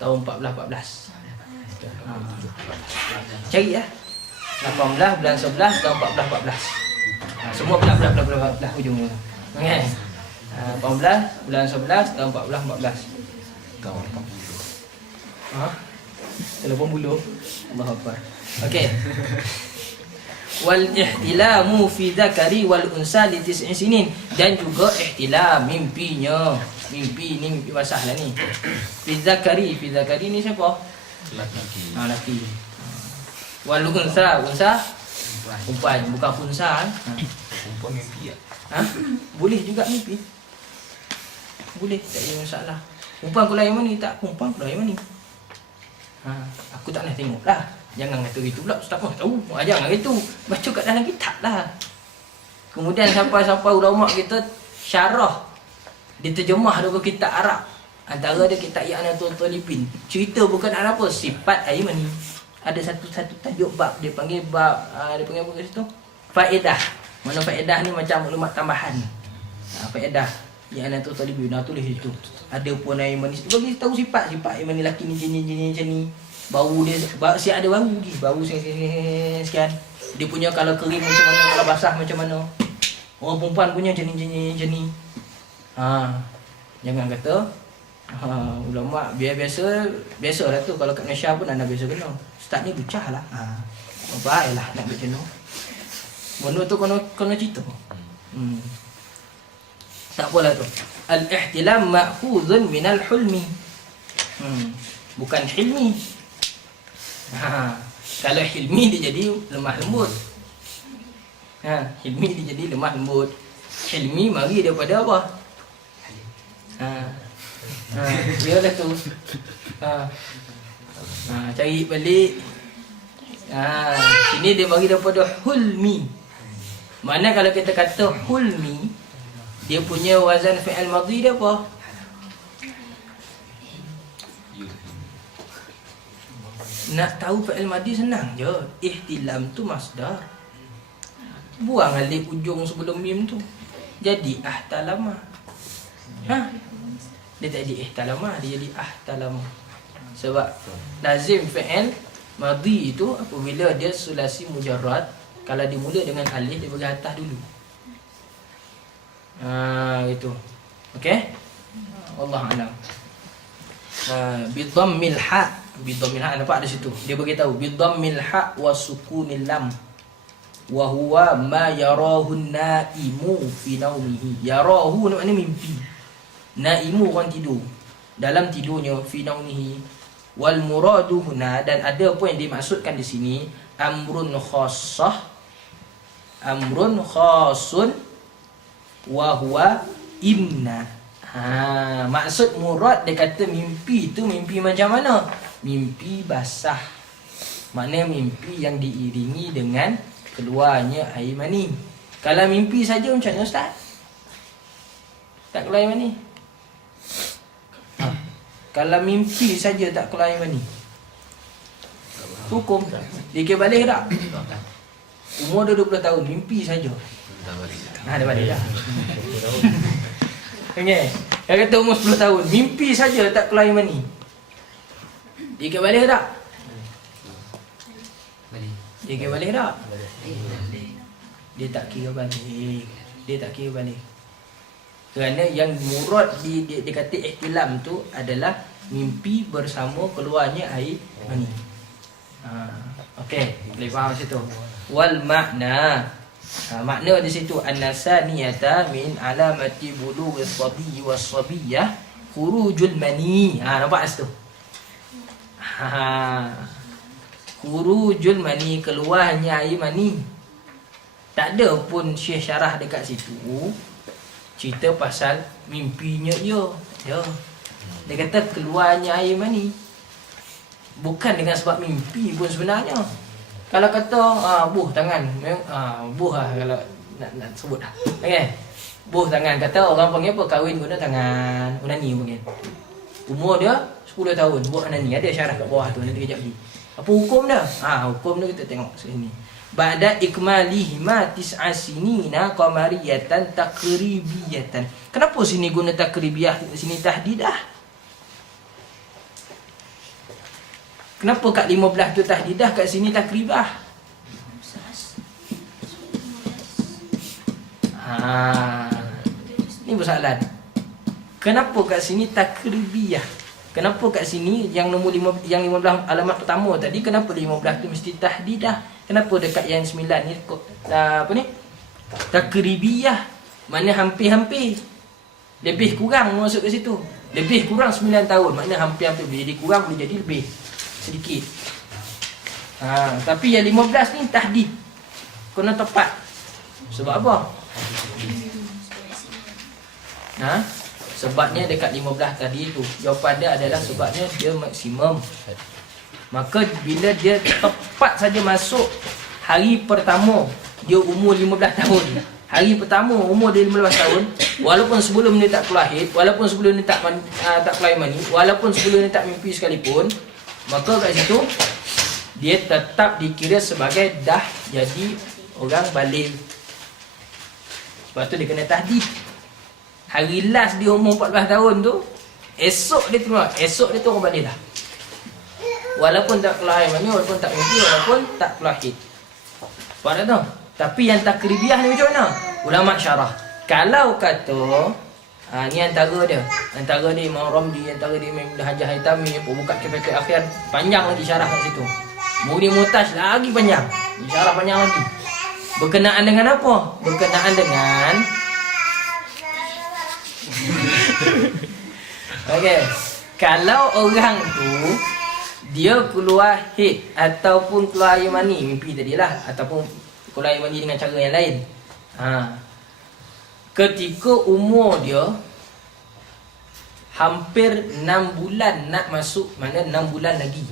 tahun 14. Cari ya. 18 bulan 11 tahun 14. Semua belah hujungnya. Okey. 18 bulan 11 tahun 14. Tahun 40. Telefon bulu. Allahu Akbar. Okey. Wal ihtilamu fi dzakari wal unsa li 9 sinin, dan juga ihtilam mimpinya. Mimpi masalah ni. Fi dzakari ni siapa? Laki. Laki. Wal unsa perempuan, bukan unsa. Perempuan mimpi ya. Boleh juga mimpi. Boleh, tak ada masalah. Perempuan aku lain mana tak? Perempuan aku lain mana? Aku tak nak tengok lah. Jangan kata gitu pula. Ustaz pun tahu. Jangan gitu. Baca kat dalam kitab lah. Kemudian sampai ulama kita syarah. Diterjemah dulu kitab Arab. Antara dia kitab I'anatul Talibin. Cerita bukan apa. Sifat air mani. Ada satu tajuk bab. Dia panggil bab. Dia panggil apa kat situ? Faedah. Mana faedah ni macam maklumat tambahan. Faedah I'anatul Talibin. Tulis itu. Ada pun air mani. Bagi tahu sifat air mani lelaki ni jenis macam ni. Bau dia siap ada bau lagi. Bau sekian. Dia punya kalau kering macam mana, kalau basah macam mana. Orang perempuan punya macam ni. Jangan kata ulama biasalah tu. Kalau kat Malaysia pun anda biasa kena. Ustaz ni bucah lah. Baiklah nak buat jenuh. Benda tu kena cerita. Tak apalah tu. Al-ihtilam ma'khudhun minal hulmi. Bukan hilmi. Kalau hilmi dia jadi lemah lembut. Hilmi dia jadi lemah lembut. Hilmi mari daripada apa? Biarlah tu. Cari balik. Sini dia mari daripada hulmi. Mana kalau kita kata hulmi, dia punya wazan fi'il madhi dia apa? Nak tahu fi'il madhi senang je. Ihtilam tu masdar. Buang alif ujung sebelum mim tu. Jadi ahtalama. Dia tak jadi ihtalama, dia jadi ahtalama. Sebab lazim fi'il madhi itu apabila dia sulasi mujarrad, kalau dimula dengan alif dia bagi atas dulu. Gitu. Okey? Allah alam. Bidhammil ha. Bidhammil ha, nampak ada situ. Dia bagi tahu bidhammil ha wa sukunil lam. Wa huwa ma yarahu naimu fi naumihi. Yarahu maknanya mimpi. Naimu orang tidur. dalam tidurnya, fi naunihi. Wal muradu huna, dan ada apa yang dimaksudkan di sini, amrun khassah, amrun khasun wa huwa imna. Maksud murad dia kata mimpi tu mimpi macam mana? Mimpi basah. Maknanya mimpi yang diiringi dengan keluarnya air mani. Kalau mimpi saja macam mana ustaz? Tak keluar air mani? Kalau mimpi saja tak keluar air mani, hukum dikira balik tak? Umur dia 20 tahun, mimpi saja. Dah balik dah. Okey. Yang kata umur 10 tahun, mimpi saja tak keluar air mani, dikira balik tak? Dia kira balik tak? Dia tak kira balik. Dia tak kira balik. Kerana yang murad dia kata ihtilam tu adalah mimpi bersama keluarnya air mani. Okey, boleh faham situ. Wal makna, makna di situ annasaniyata min alamati bulugh as-sabi was-sabiyyah khurujul mani. Nampak situ? Khurujul mani, keluarnya air mani. Tak ada pun Syekh syarah dekat situ cerita pasal mimpinya dia. Dia kata keluarnya air mani bukan dengan sebab mimpi pun sebenarnya. Kalau kata buh tangan, buh kalau nak sebut dah. Okey. Buh tangan, kata orang panggil apa? Kahwin guna tangan, onani panggil. Umur dia 10 tahun, buat onani. Ada syarah kat bawah tu, nanti kejap lagi. Apa hukum dah? Hukum dia kita tengok sini. Ba'da ikmalihi ma tis'a sinina qamariyatan takribiyatan. Kenapa sini guna takribiyah, sini tahdidah? Kenapa kat 15 tu tahdidah, kat sini takribah? Ni persoalan. Kenapa kat sini takribiyah? Kenapa kat sini yang nombor 15 alamat pertama tadi, kenapa 15 tu mesti tahdidah? Kenapa dekat yang 9 ni apa ni? Takribiyah. Maknanya hampir-hampir. Lebih kurang masuk ke situ. Lebih kurang 9 tahun. Maknanya hampir-hampir. Boleh jadi kurang, boleh jadi lebih. Sedikit. Tapi yang 15 ni tahdid. Kena tepat. Sebab apa? Sebabnya dekat 15 tadi tu. Jawapan dia adalah sebabnya dia maksimum. Maka bila dia tepat saja masuk hari pertama, dia umur 15 tahun. Hari pertama umur dia 15 tahun, walaupun sebelum dia tak keluar haid, walaupun sebelum dia tak keluar air mani, walaupun sebelum dia tak mimpi sekalipun, maka kat situ dia tetap dikira sebagai dah jadi orang baligh. Sebab tu dia kena tahdid. Hari last dia umur 14 tahun tu, esok dia keluar, esok dia tu orang baligh dah. Walaupun tak keluar air mani, walaupun tak mimpi, walaupun tak keluar haid. Faham tak? Tapi yang takribiyah ni macam mana? Ulama syarah. Kalau kata ni antara dia Imam Ramli, antara dia Imam Hajjah Haitami, pembuka Kifayatul Akhir, panjang lagi syarah kat situ. Mughni Muhtaj lagi panjang. Syarah panjang lagi. Berkenaan dengan apa? Berkenaan dengan okey. Kalau orang tu dia keluar haid ataupun keluar air mani, mimpi tadilah, ataupun keluar air mani dengan cara yang lain. Ketika umur dia hampir 6 bulan nak masuk, mana 6 bulan lagi.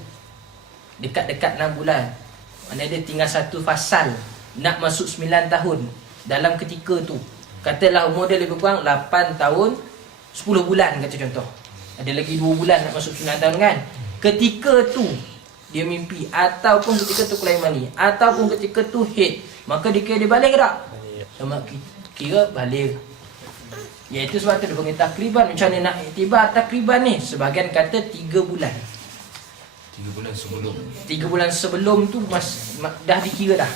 Dekat-dekat 6 bulan. Mana dia tinggal satu fasal nak masuk 9 tahun dalam ketika tu. Katalah umur dia lebih kurang 8 tahun 10 bulan kata contoh. Ada lagi 2 bulan nak masuk 9 tahun kan. Ketika tu dia mimpi, ataupun ketika tu keluar mani, ataupun ketika tu haid, maka dikira dia baligh tak? Sama kira baligh. Iaitu sebab tu dia panggil takriban. Macam mana nak iktibar takriban ni? Sebahagian kata 3 bulan. 3 bulan sebelum. 3 bulan sebelum tu dah dikira dah.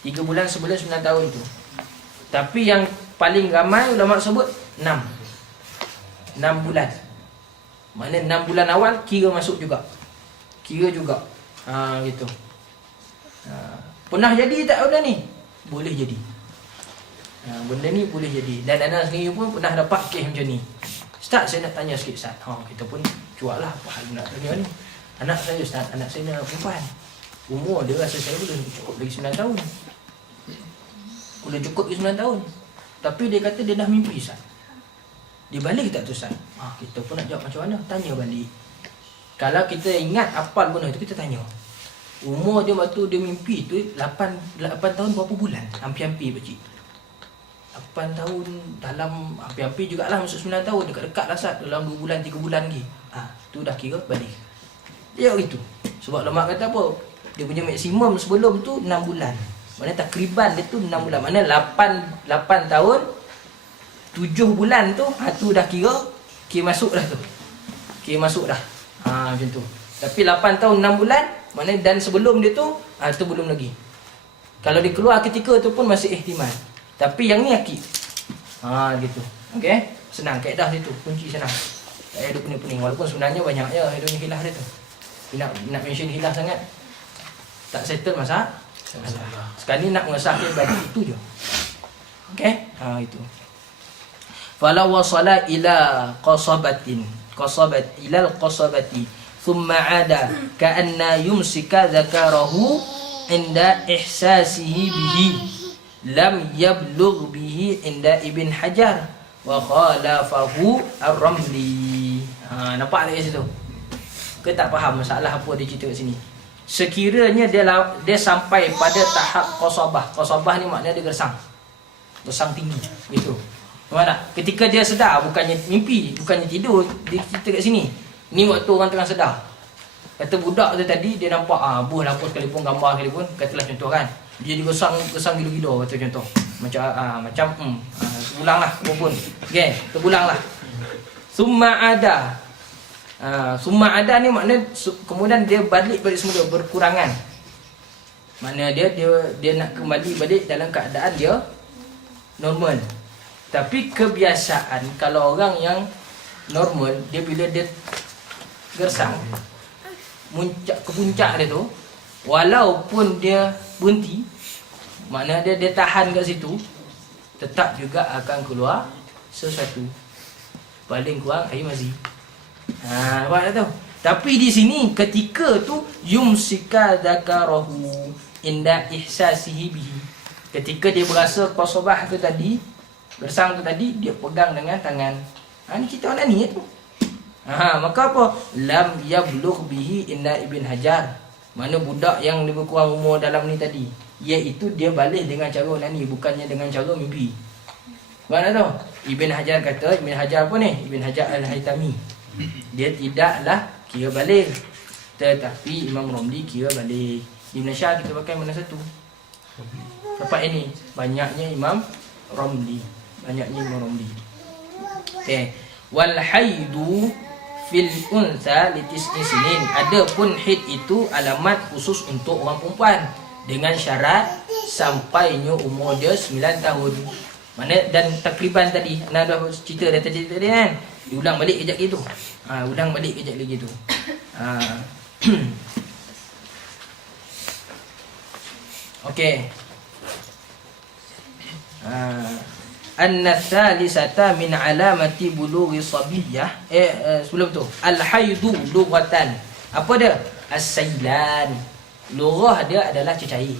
3 bulan sebelum 9 tahun tu. Tapi yang paling ramai ulama sebut 6 bulan. Mana 6 bulan awal kira masuk juga. Kira juga. Gitu. Pernah jadi tak benda ni? Boleh jadi. Benda ni boleh jadi. Dan anak sendiri pun pernah dapat kes macam ni. Ustaz, saya nak tanya sikit Ustaz. Kita pun cuak lah, apa hal nak tanya ni. Anak saya Ustaz, anak saya ni perempuan. Umur dia rasa saya belum cukup lagi 9 tahun. Belum cukup lagi 9 tahun. Tapi dia kata dia dah mimpi Ustaz. Dia balik tak tu Ustaz? Kita pun nak jawab macam mana? Tanya balik. Kalau kita ingat apal benda tu, kita tanya. Umur dia waktu dia mimpi tu 8 tahun berapa bulan? Hampir-hampir pakcik. 8 tahun dalam hampir-hampir jugalah masuk 9 tahun. Dekat-dekat lah Ustaz. Dalam 2 bulan, 3 bulan lagi. Tu dah kira balik. Dia gitu. Sebab lemak kata apa? Dia punya maksimum sebelum tu 6 bulan. Maknanya takriban dia tu 6 bulan. Maknanya 8 tahun 7 bulan tu, tu dah kira masuk dah tu. Kira masuk dah. Macam tu. Tapi 8 tahun 6 bulan, maknanya dan sebelum dia tu, tu belum lagi. Kalau dia keluar ketika tu pun masih ihtimal. Tapi yang ni akid. Gitu. Okey? Senang kaedah situ. Kunci senang. Tak payah duk pening-pening. Walaupun sebenarnya banyak je hidupnya hilah dia tu. Nak mention hilah sangat, tak settle masalah. Sekarang ni nak mengesahkan ibadat itu je. Okey? Itu. Fala wasala ila qasabati thumma ada ka'anna yumsika dzakarahu inda ihsasihi bihi lam yablugh bihi inda Ibn Hajar wa khalafahu ar-Ramli. Nampak tak kat situ? Kita tak faham masalah apa dia cerita kat sini. Sekiranya dia sampai pada tahap qasabah. Qasabah ni maknanya dia gersang tinggi gitu. Mana? Ketika dia sedar, bukannya mimpi, bukannya tidur, dia cerita kat sini. Ni waktu orang tengah sedar. Kata budak tu tadi dia nampak buh lampu sekalipun, gambar sekalipun, katalah contoh kan. Dia digesang gila-gila kata contoh. Macam terulanglah apapun. Okey, terulanglah. Summa ada ni maknanya kemudian dia balik semula berkurangan. Maknanya dia nak kembali balik dalam keadaan dia normal. Tapi kebiasaan kalau orang yang normal, dia bila dia gersang ke puncak dia tu, walaupun dia berhenti, maknanya dia tahan kat situ, tetap juga akan keluar sesuatu. Paling kurang air mazi. Nampak tak tu? Tapi di sini ketika tu yumsika dzakarahu inda ihsasihi bihi. Ketika dia berasa qasabah tu tadi, gersang tu tadi, dia pegang dengan tangan. Ni kita orang ni tu. Maka apa? Lam yablugh bihi inda Ibn Hajar. Mana budak yang lebih kurang umur dalam ni tadi, iaitu dia balik dengan cara nani, bukannya dengan cara mimpi. Mana tahu? Ibn Hajar kata, Ibn Hajar apa ni? Ibn Hajar Al-Haytami. Dia tidaklah kira balik. Tetapi Imam Ramli kira balik. Ibn Syah kita pakai mana satu? Dapat ini. Banyaknya Imam Ramli. Okay. Wal haidu fil unsa litis'i sinin. Adapun haid itu alamat khusus untuk orang perempuan dengan syarat sampainya umur dia 9 tahun. Mana dan takriban tadi anda dah cerita dah tadi kan. Diulang balik kejap gitu. Ulang balik kejap lagi tu. Okey. An-nastalisata min alamati bulughi sabiyyah. Sebelum tu al-haidu lughatan. Apa dia? As-sailan. Lughah dia adalah cecair.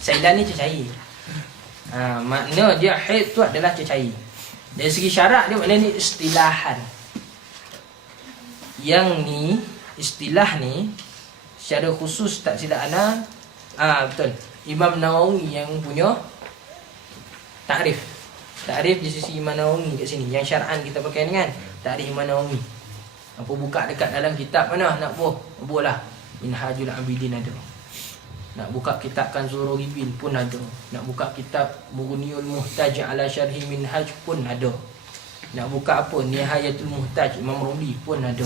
Sailan ni cecair. Makna dia haid tu adalah cecair. Dari segi syarak dia maknanya ni istilahan. Yang ni istilah ni secara khusus tak silap ana betul. Imam Nawawi yang punya takrif di sisi Imam Nawawi kat sini. Yang syar'an kita pakai ni kan, takrif Imam Nawawi. Apa buka dekat dalam kitab mana nak buahlah. Minhajul Abidin ada. Nak buka kitab Kanzul Ribin pun ada. Nak buka kitab Mughniul Muhtaj ala Syarhi Minhaj pun ada. Nak buka apa? Nihayatul Muhtaj Imam Ramli pun ada.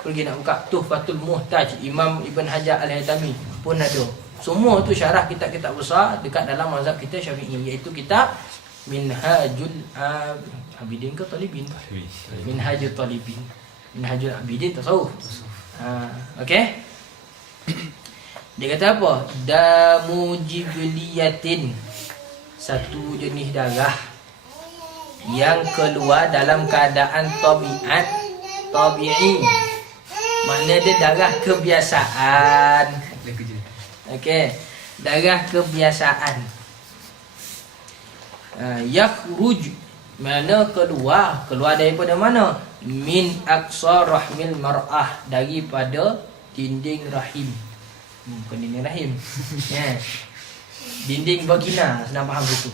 Pergi nak buka Tuhfatul Muhtaj Imam Ibn Hajar Al-Haytami pun ada. Semua tu syarah kitab-kitab besar dekat dalam mazhab kita Syafi'i, iaitu kitab Minhajul Abidin ke Talibin? Minhajul Talibin. Minhajul Abidin tasawuf. Okey. Dia kata apa? Damu jibliyatin, satu jenis darah. yang keluar dalam keadaan tabi'i. Makna dia darah kebiasaan. Okey, darah kebiasaan. Yakhruj, mana keluar daripada mana? Min aqsa rahmil mar'ah, daripada dinding rahim. Bukan dinding rahim. Ya. Dinding vagina, senang faham itu.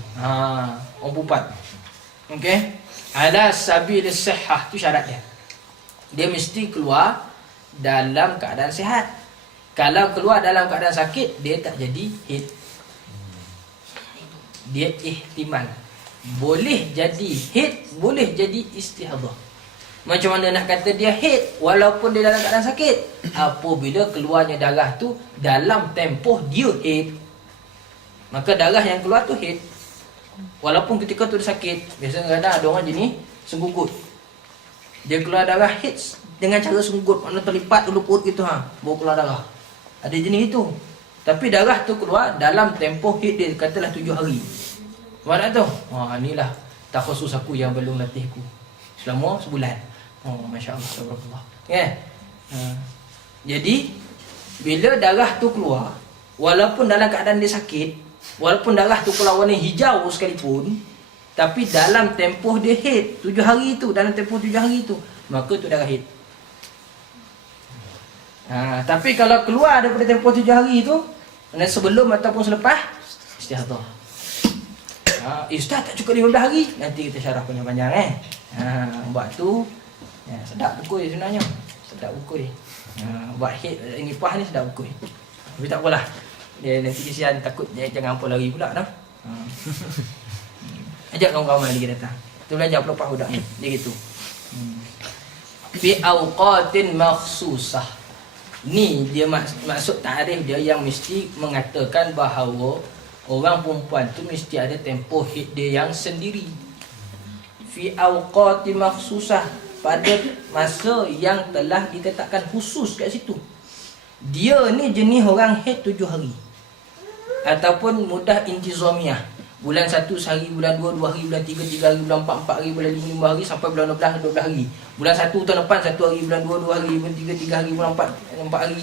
Orang perempuan. Okey. Ala sabil sihah, tu syarat dia. Dia mesti keluar dalam keadaan sihat. Kalau keluar dalam keadaan sakit, dia tak jadi haid. Dia ihtimal. Boleh jadi haid, boleh jadi istihadah. Macam mana nak kata dia haid walaupun dia dalam keadaan sakit? Apabila keluarnya darah tu dalam tempoh dia haid, maka darah yang keluar tu haid. Walaupun ketika tu dia sakit. Biasanya kadang ada orang jenis senggugut. Dia keluar darah haid dengan cara senggugut, makna terlipat dulu perut gitu baru keluar darah. Ada jenis itu. Tapi darah tu keluar dalam tempoh haid dia, katalah 7 hari. Mana tu? Inilah takhusus aku yang belum latihku selama sebulan. Masya-Allah, subhanallah. Ya. Jadi bila darah tu keluar, walaupun dalam keadaan dia sakit, walaupun darah tu keluar warna hijau sekalipun, tapi dalam tempoh dia haid 7 hari tu, dalam tempoh 7 hari tu, maka tu darah haid. Tapi kalau keluar daripada tempoh 7 hari tu, sebelum ataupun selepas istihadah. Ustaz tak cukup 15 hari, nanti kita syarah panjang-panjang buat tu sedap buku dia sebenarnya. Sedap buku dia. Buat haid nipah ni sedap buku. Tapi tak apalah. Dia nanti kesian, takut dia jangan apa lari pula dah. Ajak kawan-kawan lagi datang. Kita belajar pelepah budak ni. Dia gitu. Fi awqatin makhsusah. Ni dia maksud ta'rif dia yang mesti mengatakan bahawa orang perempuan tu mesti ada tempoh haid dia yang sendiri. Fi awqati makhsusah, pada masa yang telah ditetapkan khusus kat situ. Dia ni jenis orang haid 7 hari. Ataupun mudah intizamiyah. Bulan 1 sehari, bulan 2 2 hari, bulan 3 3 hari, bulan 4 4 hari, bulan 5 5 hari, sampai bulan 12 12 hari. Bulan 1 tahun depan 1 hari, bulan 2 2 hari, bulan 3 3 hari, bulan 4 4 hari.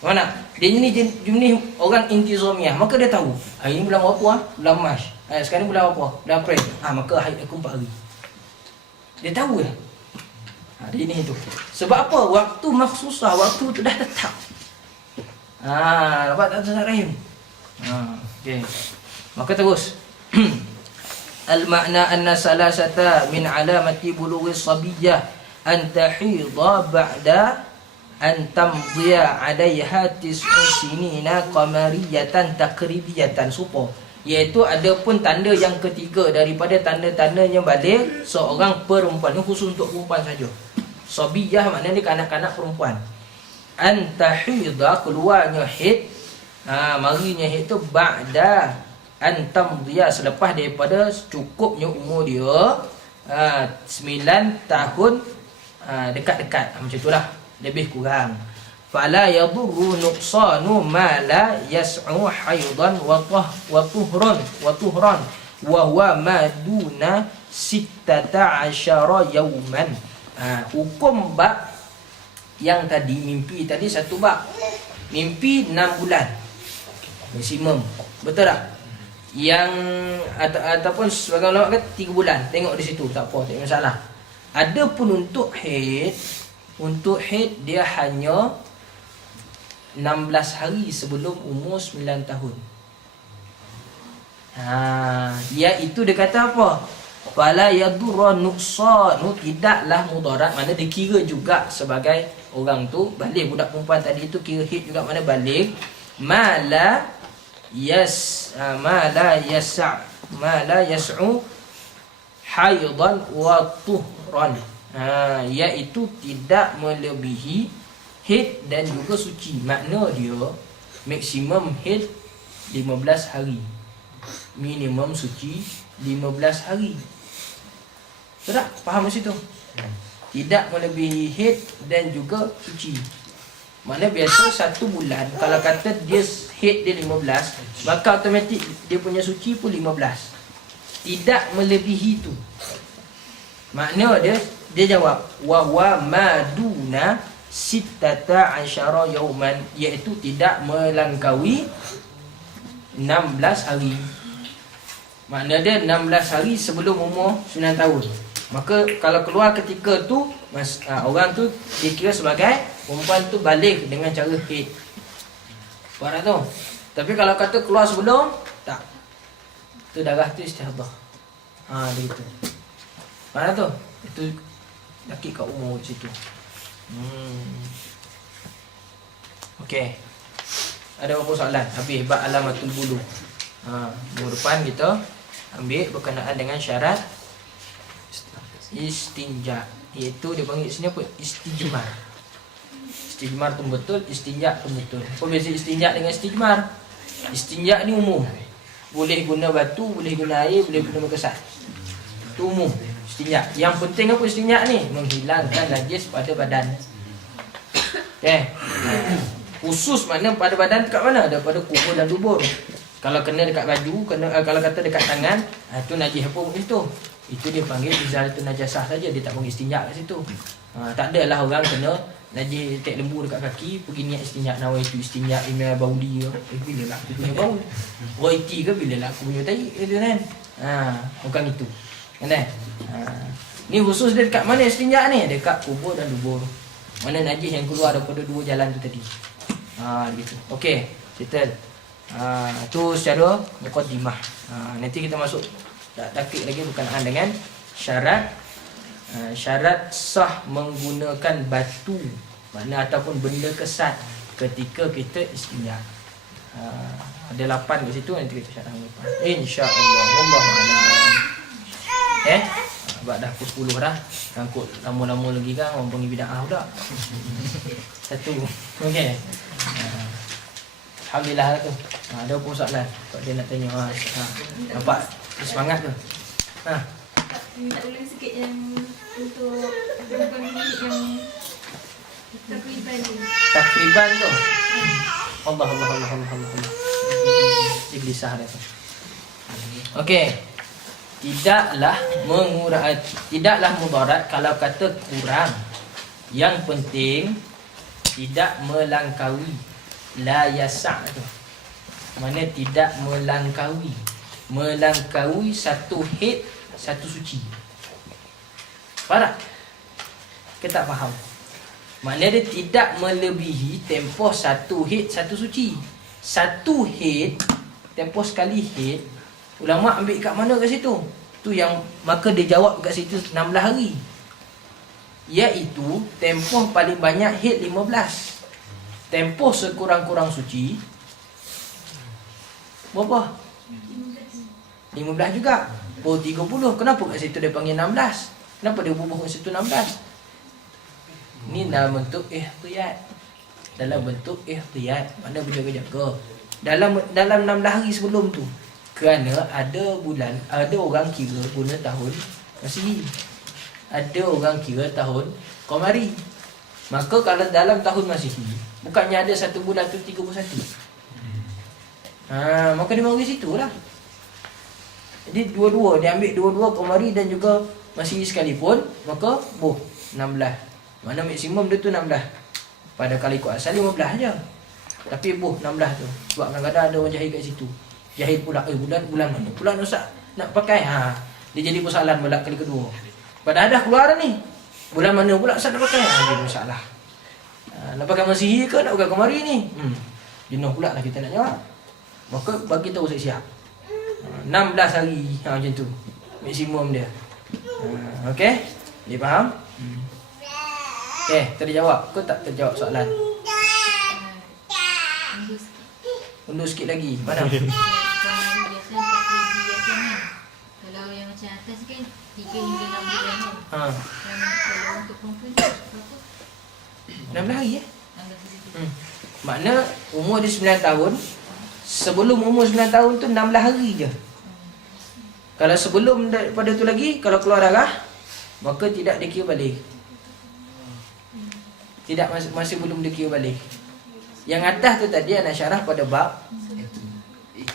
Mana? Dia ni jenis orang intizamiyah. Maka dia tahu hari ni bulan berapa? Bulan Mac. Sekarang ni bulan berapa? Bulan April. Maka haid aku 4 hari. Dia tahu ya. Dia ni tu. Sebab apa? Waktu makhsusah, waktu tu dah tetap. Dapat tak Ustaz Rahim? Okey. Maka terus. Al-makna anna salasata min alamati bulughi sabiyyah an tahidha ba'da an tamdiya 'alayha 9 sinina qamariyatan takribiyatan, supo. Iaitu ada pun tanda yang ketiga daripada tanda-tandanya balik seorang perempuan. Ini khusus untuk perempuan saja. Sabiyah maknanya kanak-kanak perempuan. Antahidha, keluarnya haid, marinya haid tu ba'da antamdiya, selepas daripada cukupnya umur dia 9 tahun, dekat-dekat macam itulah, lebih kurang. Fala yadurru nuqsanu ma la yas'u haidan wa tuhran wa huwa ma duna 16 yawman. Hukum bab yang tadi, mimpi tadi satu bab. Mimpi 6 bulan maksimum, betul tak? Yang ataupun sebagai ulama kata 3 bulan, tengok di situ, tak apa, tak ada masalah. Adapun untuk haid dia hanya 16 hari sebelum umur 9 tahun. Iaitu dia kata apa? Fala yadurra nuqsanu, tidaklah mudarat, mana dikira juga sebagai orang tu balik. Budak perempuan tadi tu kira haid juga, mana balik. Mala yas'u haidan wa tuhran, iaitu tidak melebihi haid dan juga suci. Makna dia maksimum haid 15 hari, minimum suci 15 hari. Sudah faham di situ? Tidak melebihi haid dan juga suci. Mana biasa 1 bulan, kalau kata dia haid dia 15, maka automatik dia punya suci pun 15. Tidak melebihi itu. Makna dia jawab wa maduna sittata asyara yauman, iaitu tidak melangkaui 16 hari. Makna dia 16 hari sebelum umur 9 tahun. Maka kalau keluar ketika tu orang tu dikira sebagai perempuan tu balik dengan cara haid. Faham tak tu? Tapi kalau kata keluar sebelum, tak. Tu darah tu istihadah. Dia gitu. Faham tak tu? Itu laki kat umur situ. Okey. Ada berapa soalan? Habis bab alamatul bulu. Minggu depan kita ambil berkenaan dengan syarat istinja, iaitu dia panggil sini apa? Istijmar. Istijmar tu betul, istinja tu betul. Apa beza istinja dengan istijmar? Istinja ni umum. Boleh guna batu, boleh guna air, boleh guna makasat. Itu umum. Istinja. Yang penting apa istinja ni? Menghilangkan najis pada badan. Khusus mana pada badan dekat mana? Daripada kubur dan dubur. Kalau kena dekat baju, kalau kata dekat tangan, itu najis apa mungkin tu? Itu dia panggil izalatul najasah saja, dia tak panggil istinja kat situ. Tak adalah orang kena najis tek lembu dekat kaki pergi niat istinja, nawaitu istinja imam bauli ke. Bila lah aku punya bau? Roiti ke bila lah aku punya tai itu kan. Bukan itu. Kan? Ni khusus dia dekat mana istinja ni? Dekat kubur dan dubur. Mana najis yang keluar daripada dua jalan tu tadi. Gitu. Okey, settle. Tu secara muqaddimah. Nanti kita masuk takik lagi berkenaan dengan syarat sah menggunakan batu, mana ataupun benda kesat ketika kita istinja. Ada 8 kat situ, nanti kita syarah lepas. Insya-Allah. Wallahu a'lam. Sebab dah pukul 10 dah. Rangkut lama-lama lagi kan orang panggil bid'ah pula. Satu. Okey. Alhamdulillah lah tu. Ada apa soalan? Kalau dia nak tanya. Nampak semangat tu. Minta tolong sikit yang untuk yang takriban tu. Takriban tu. Allah. Dia gelisah dia tu. Okey. Tidaklah mudarat kalau kata kurang. Yang penting tidak melangkaui. La yasa' tu. Mana tidak melangkaui. Melangkaui satu haid, satu suci. Faham tak? Kita tak faham. Maknanya dia tidak melebihi tempoh satu haid, satu suci. Satu haid, tempoh sekali haid, ulama ambil kat mana kat situ? Tu yang maka dia jawab kat situ 16 hari. Iaitu tempoh paling banyak haid 15. Tempoh sekurang-kurang suci berapa? 15 juga. 30. Kenapa kat situ dia panggil 16? Kenapa dia bubuh kat situ 16? Ni dalam bentuk ihtiyat. Dalam bentuk ihtiyat. Mana berjaga-jaga. Dalam 16 hari sebelum tu. Kerana ada bulan, ada orang kira guna tahun Masihi. Ada orang kira tahun Qamari. Maka kalau dalam tahun Masihi, bukannya ada satu bulan tu 31. Maka dia panggil situ lah. Jadi dua-dua, dia ambil dua-dua Qamari dan juga Masihi sekalipun, maka 16. Mana maksimum dia tu 16. Pada kalau ikut asal 15 je. Tapi 16 tu. Sebab kadang-kadang ada orang jahil kat situ. Jahil pula, bulan mana pula Ustaz nak pakai? Dia jadi persoalan pula kali kedua. Padahal dah keluar dah ni. Bulan mana pula Ustaz nak pakai? Jadi masalah. Nak pakai Masihi ke nak pakai Qamari ni? Jenuh pula lah kita nak jawab. Maka bagi tahu siap-siap. 16 hari macam tu maksimum dia. Okey? Dia faham? Terjawab ke tak terjawab soalan? Undur sikit lagi. Mana? Kalau yang macam atas kan 3 hingga 6 bulan kan. Kalau untuk perempuan berapa? 16 hari 16 hari. Makna umur dia 9 tahun. Sebelum umur 9 tahun tu 16 hari je. Kalau sebelum daripada tu lagi, kalau keluar darah, maka tidak dikira balik. Tidak, masih belum dikira balik. Yang atas tu tadi anak syarah pada bab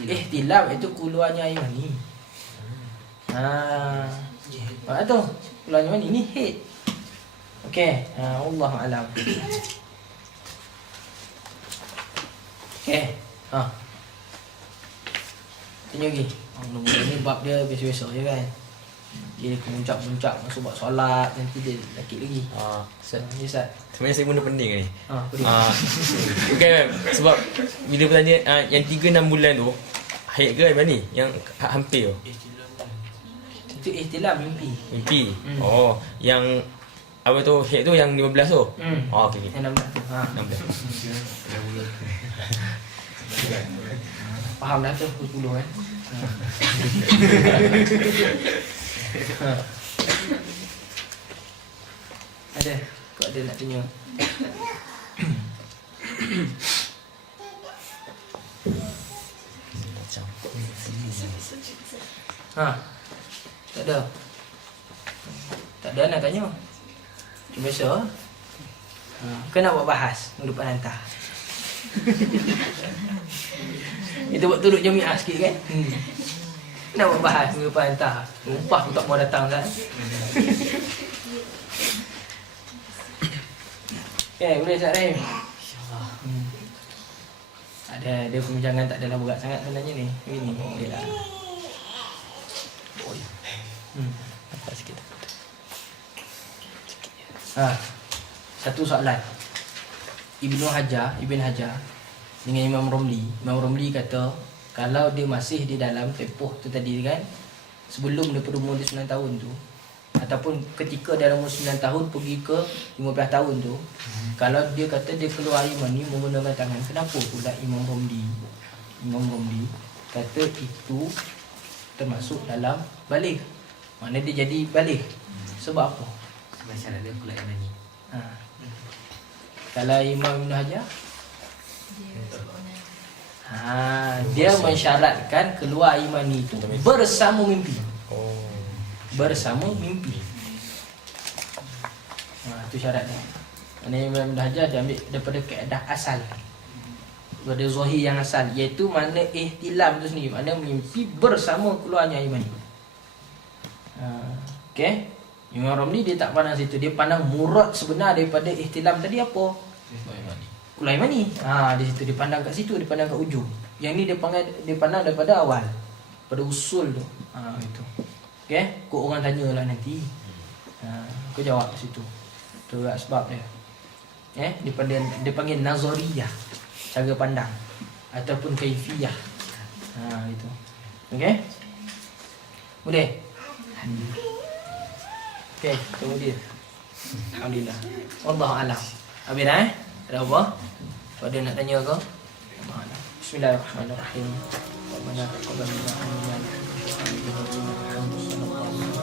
ihtilam, itu keluarnya air mani. tu keluarnya mana? Ini head. Okey, Allah alam. Okey. Tanya lagi. Nombor ni bab dia biasa-biasa je kan. Dia muncak-muncak masuk buat solat, nanti dia sakit lagi. Ni Ustaz. Sebenarnya saya pun dah pening ni. Boleh. Bukan sebab bila bertanya yang 3-6 bulan tu haid ke apa ni? Yang hampir tu. Itu ihtilam mimpi. Mimpi. Oh, yang apa tu haid tu yang 15 tu. Oh, okey. Yang 16 tu. 16. Faham dah tu 10 kan. Ada. Kau ada nak tanya? Macam. Tak ada. Tak ada nak tanya. Cuma biasa. Kau nak buat bahas minggu depan hantar. Itu buat turut jamiah sikit kan? Nak buat bahas minggu depan hantar. Upah pun tak mau datang kan? Okay, boleh Ustaz Rahim? InsyaAllah. Ada, dia perbincangan tak adalah berat sangat sebenarnya ni. Ini boleh lah. Apa sikit. Satu soalan. Ibn Hajar dengan Imam Romli. Imam Romli kata kalau dia masih di dalam tempoh tu tadi kan, sebelum daripada umur dia 9 tahun tu, ataupun ketika dalam umur 9 tahun pergi ke 15 tahun tu, kalau dia kata dia keluar air mani menggunakan tangan, kenapa pula Imam Romli kata itu termasuk dalam balik? Mana dia jadi balik? Sebab apa? Sebab syarat dia keluar air mani. Kalau Imam Ibn Hajar, Dia berkenan. dia mensyaratkan keluar air mani itu bersama mimpi. Bersama mimpi. Itu syarat dia. Mana Imam Ibn Hajar dia ambil daripada kaedah asal, daripada zahir yang asal, iaitu mana ihtilam tu sendiri, mana mimpi bersama keluarnya air mani. Okey. Imam Romli dia tak pandang situ, dia pandang murad sebenar daripada ihtilam tadi apa? Keluar air mani. Di situ dia pandang kat situ, dia pandang kat ujung. Yang ni dia pandang daripada awal, pada usul tu. Itu. Okey, kau orang tanyalah nanti. Kau jawab kat situ. Tu lah sebab dia. Dia panggil nazariyah, cara pandang ataupun kaifiyah. Itu. Okey? Boleh? Okey, kemudian. Alhamdulillah. Wallahu a'lam. Habis dah Ada apa? Kau ada nak tanya ke? Bismillahirrahmanirrahim. Rabbana taqabbal minna innaka antal samiul alim.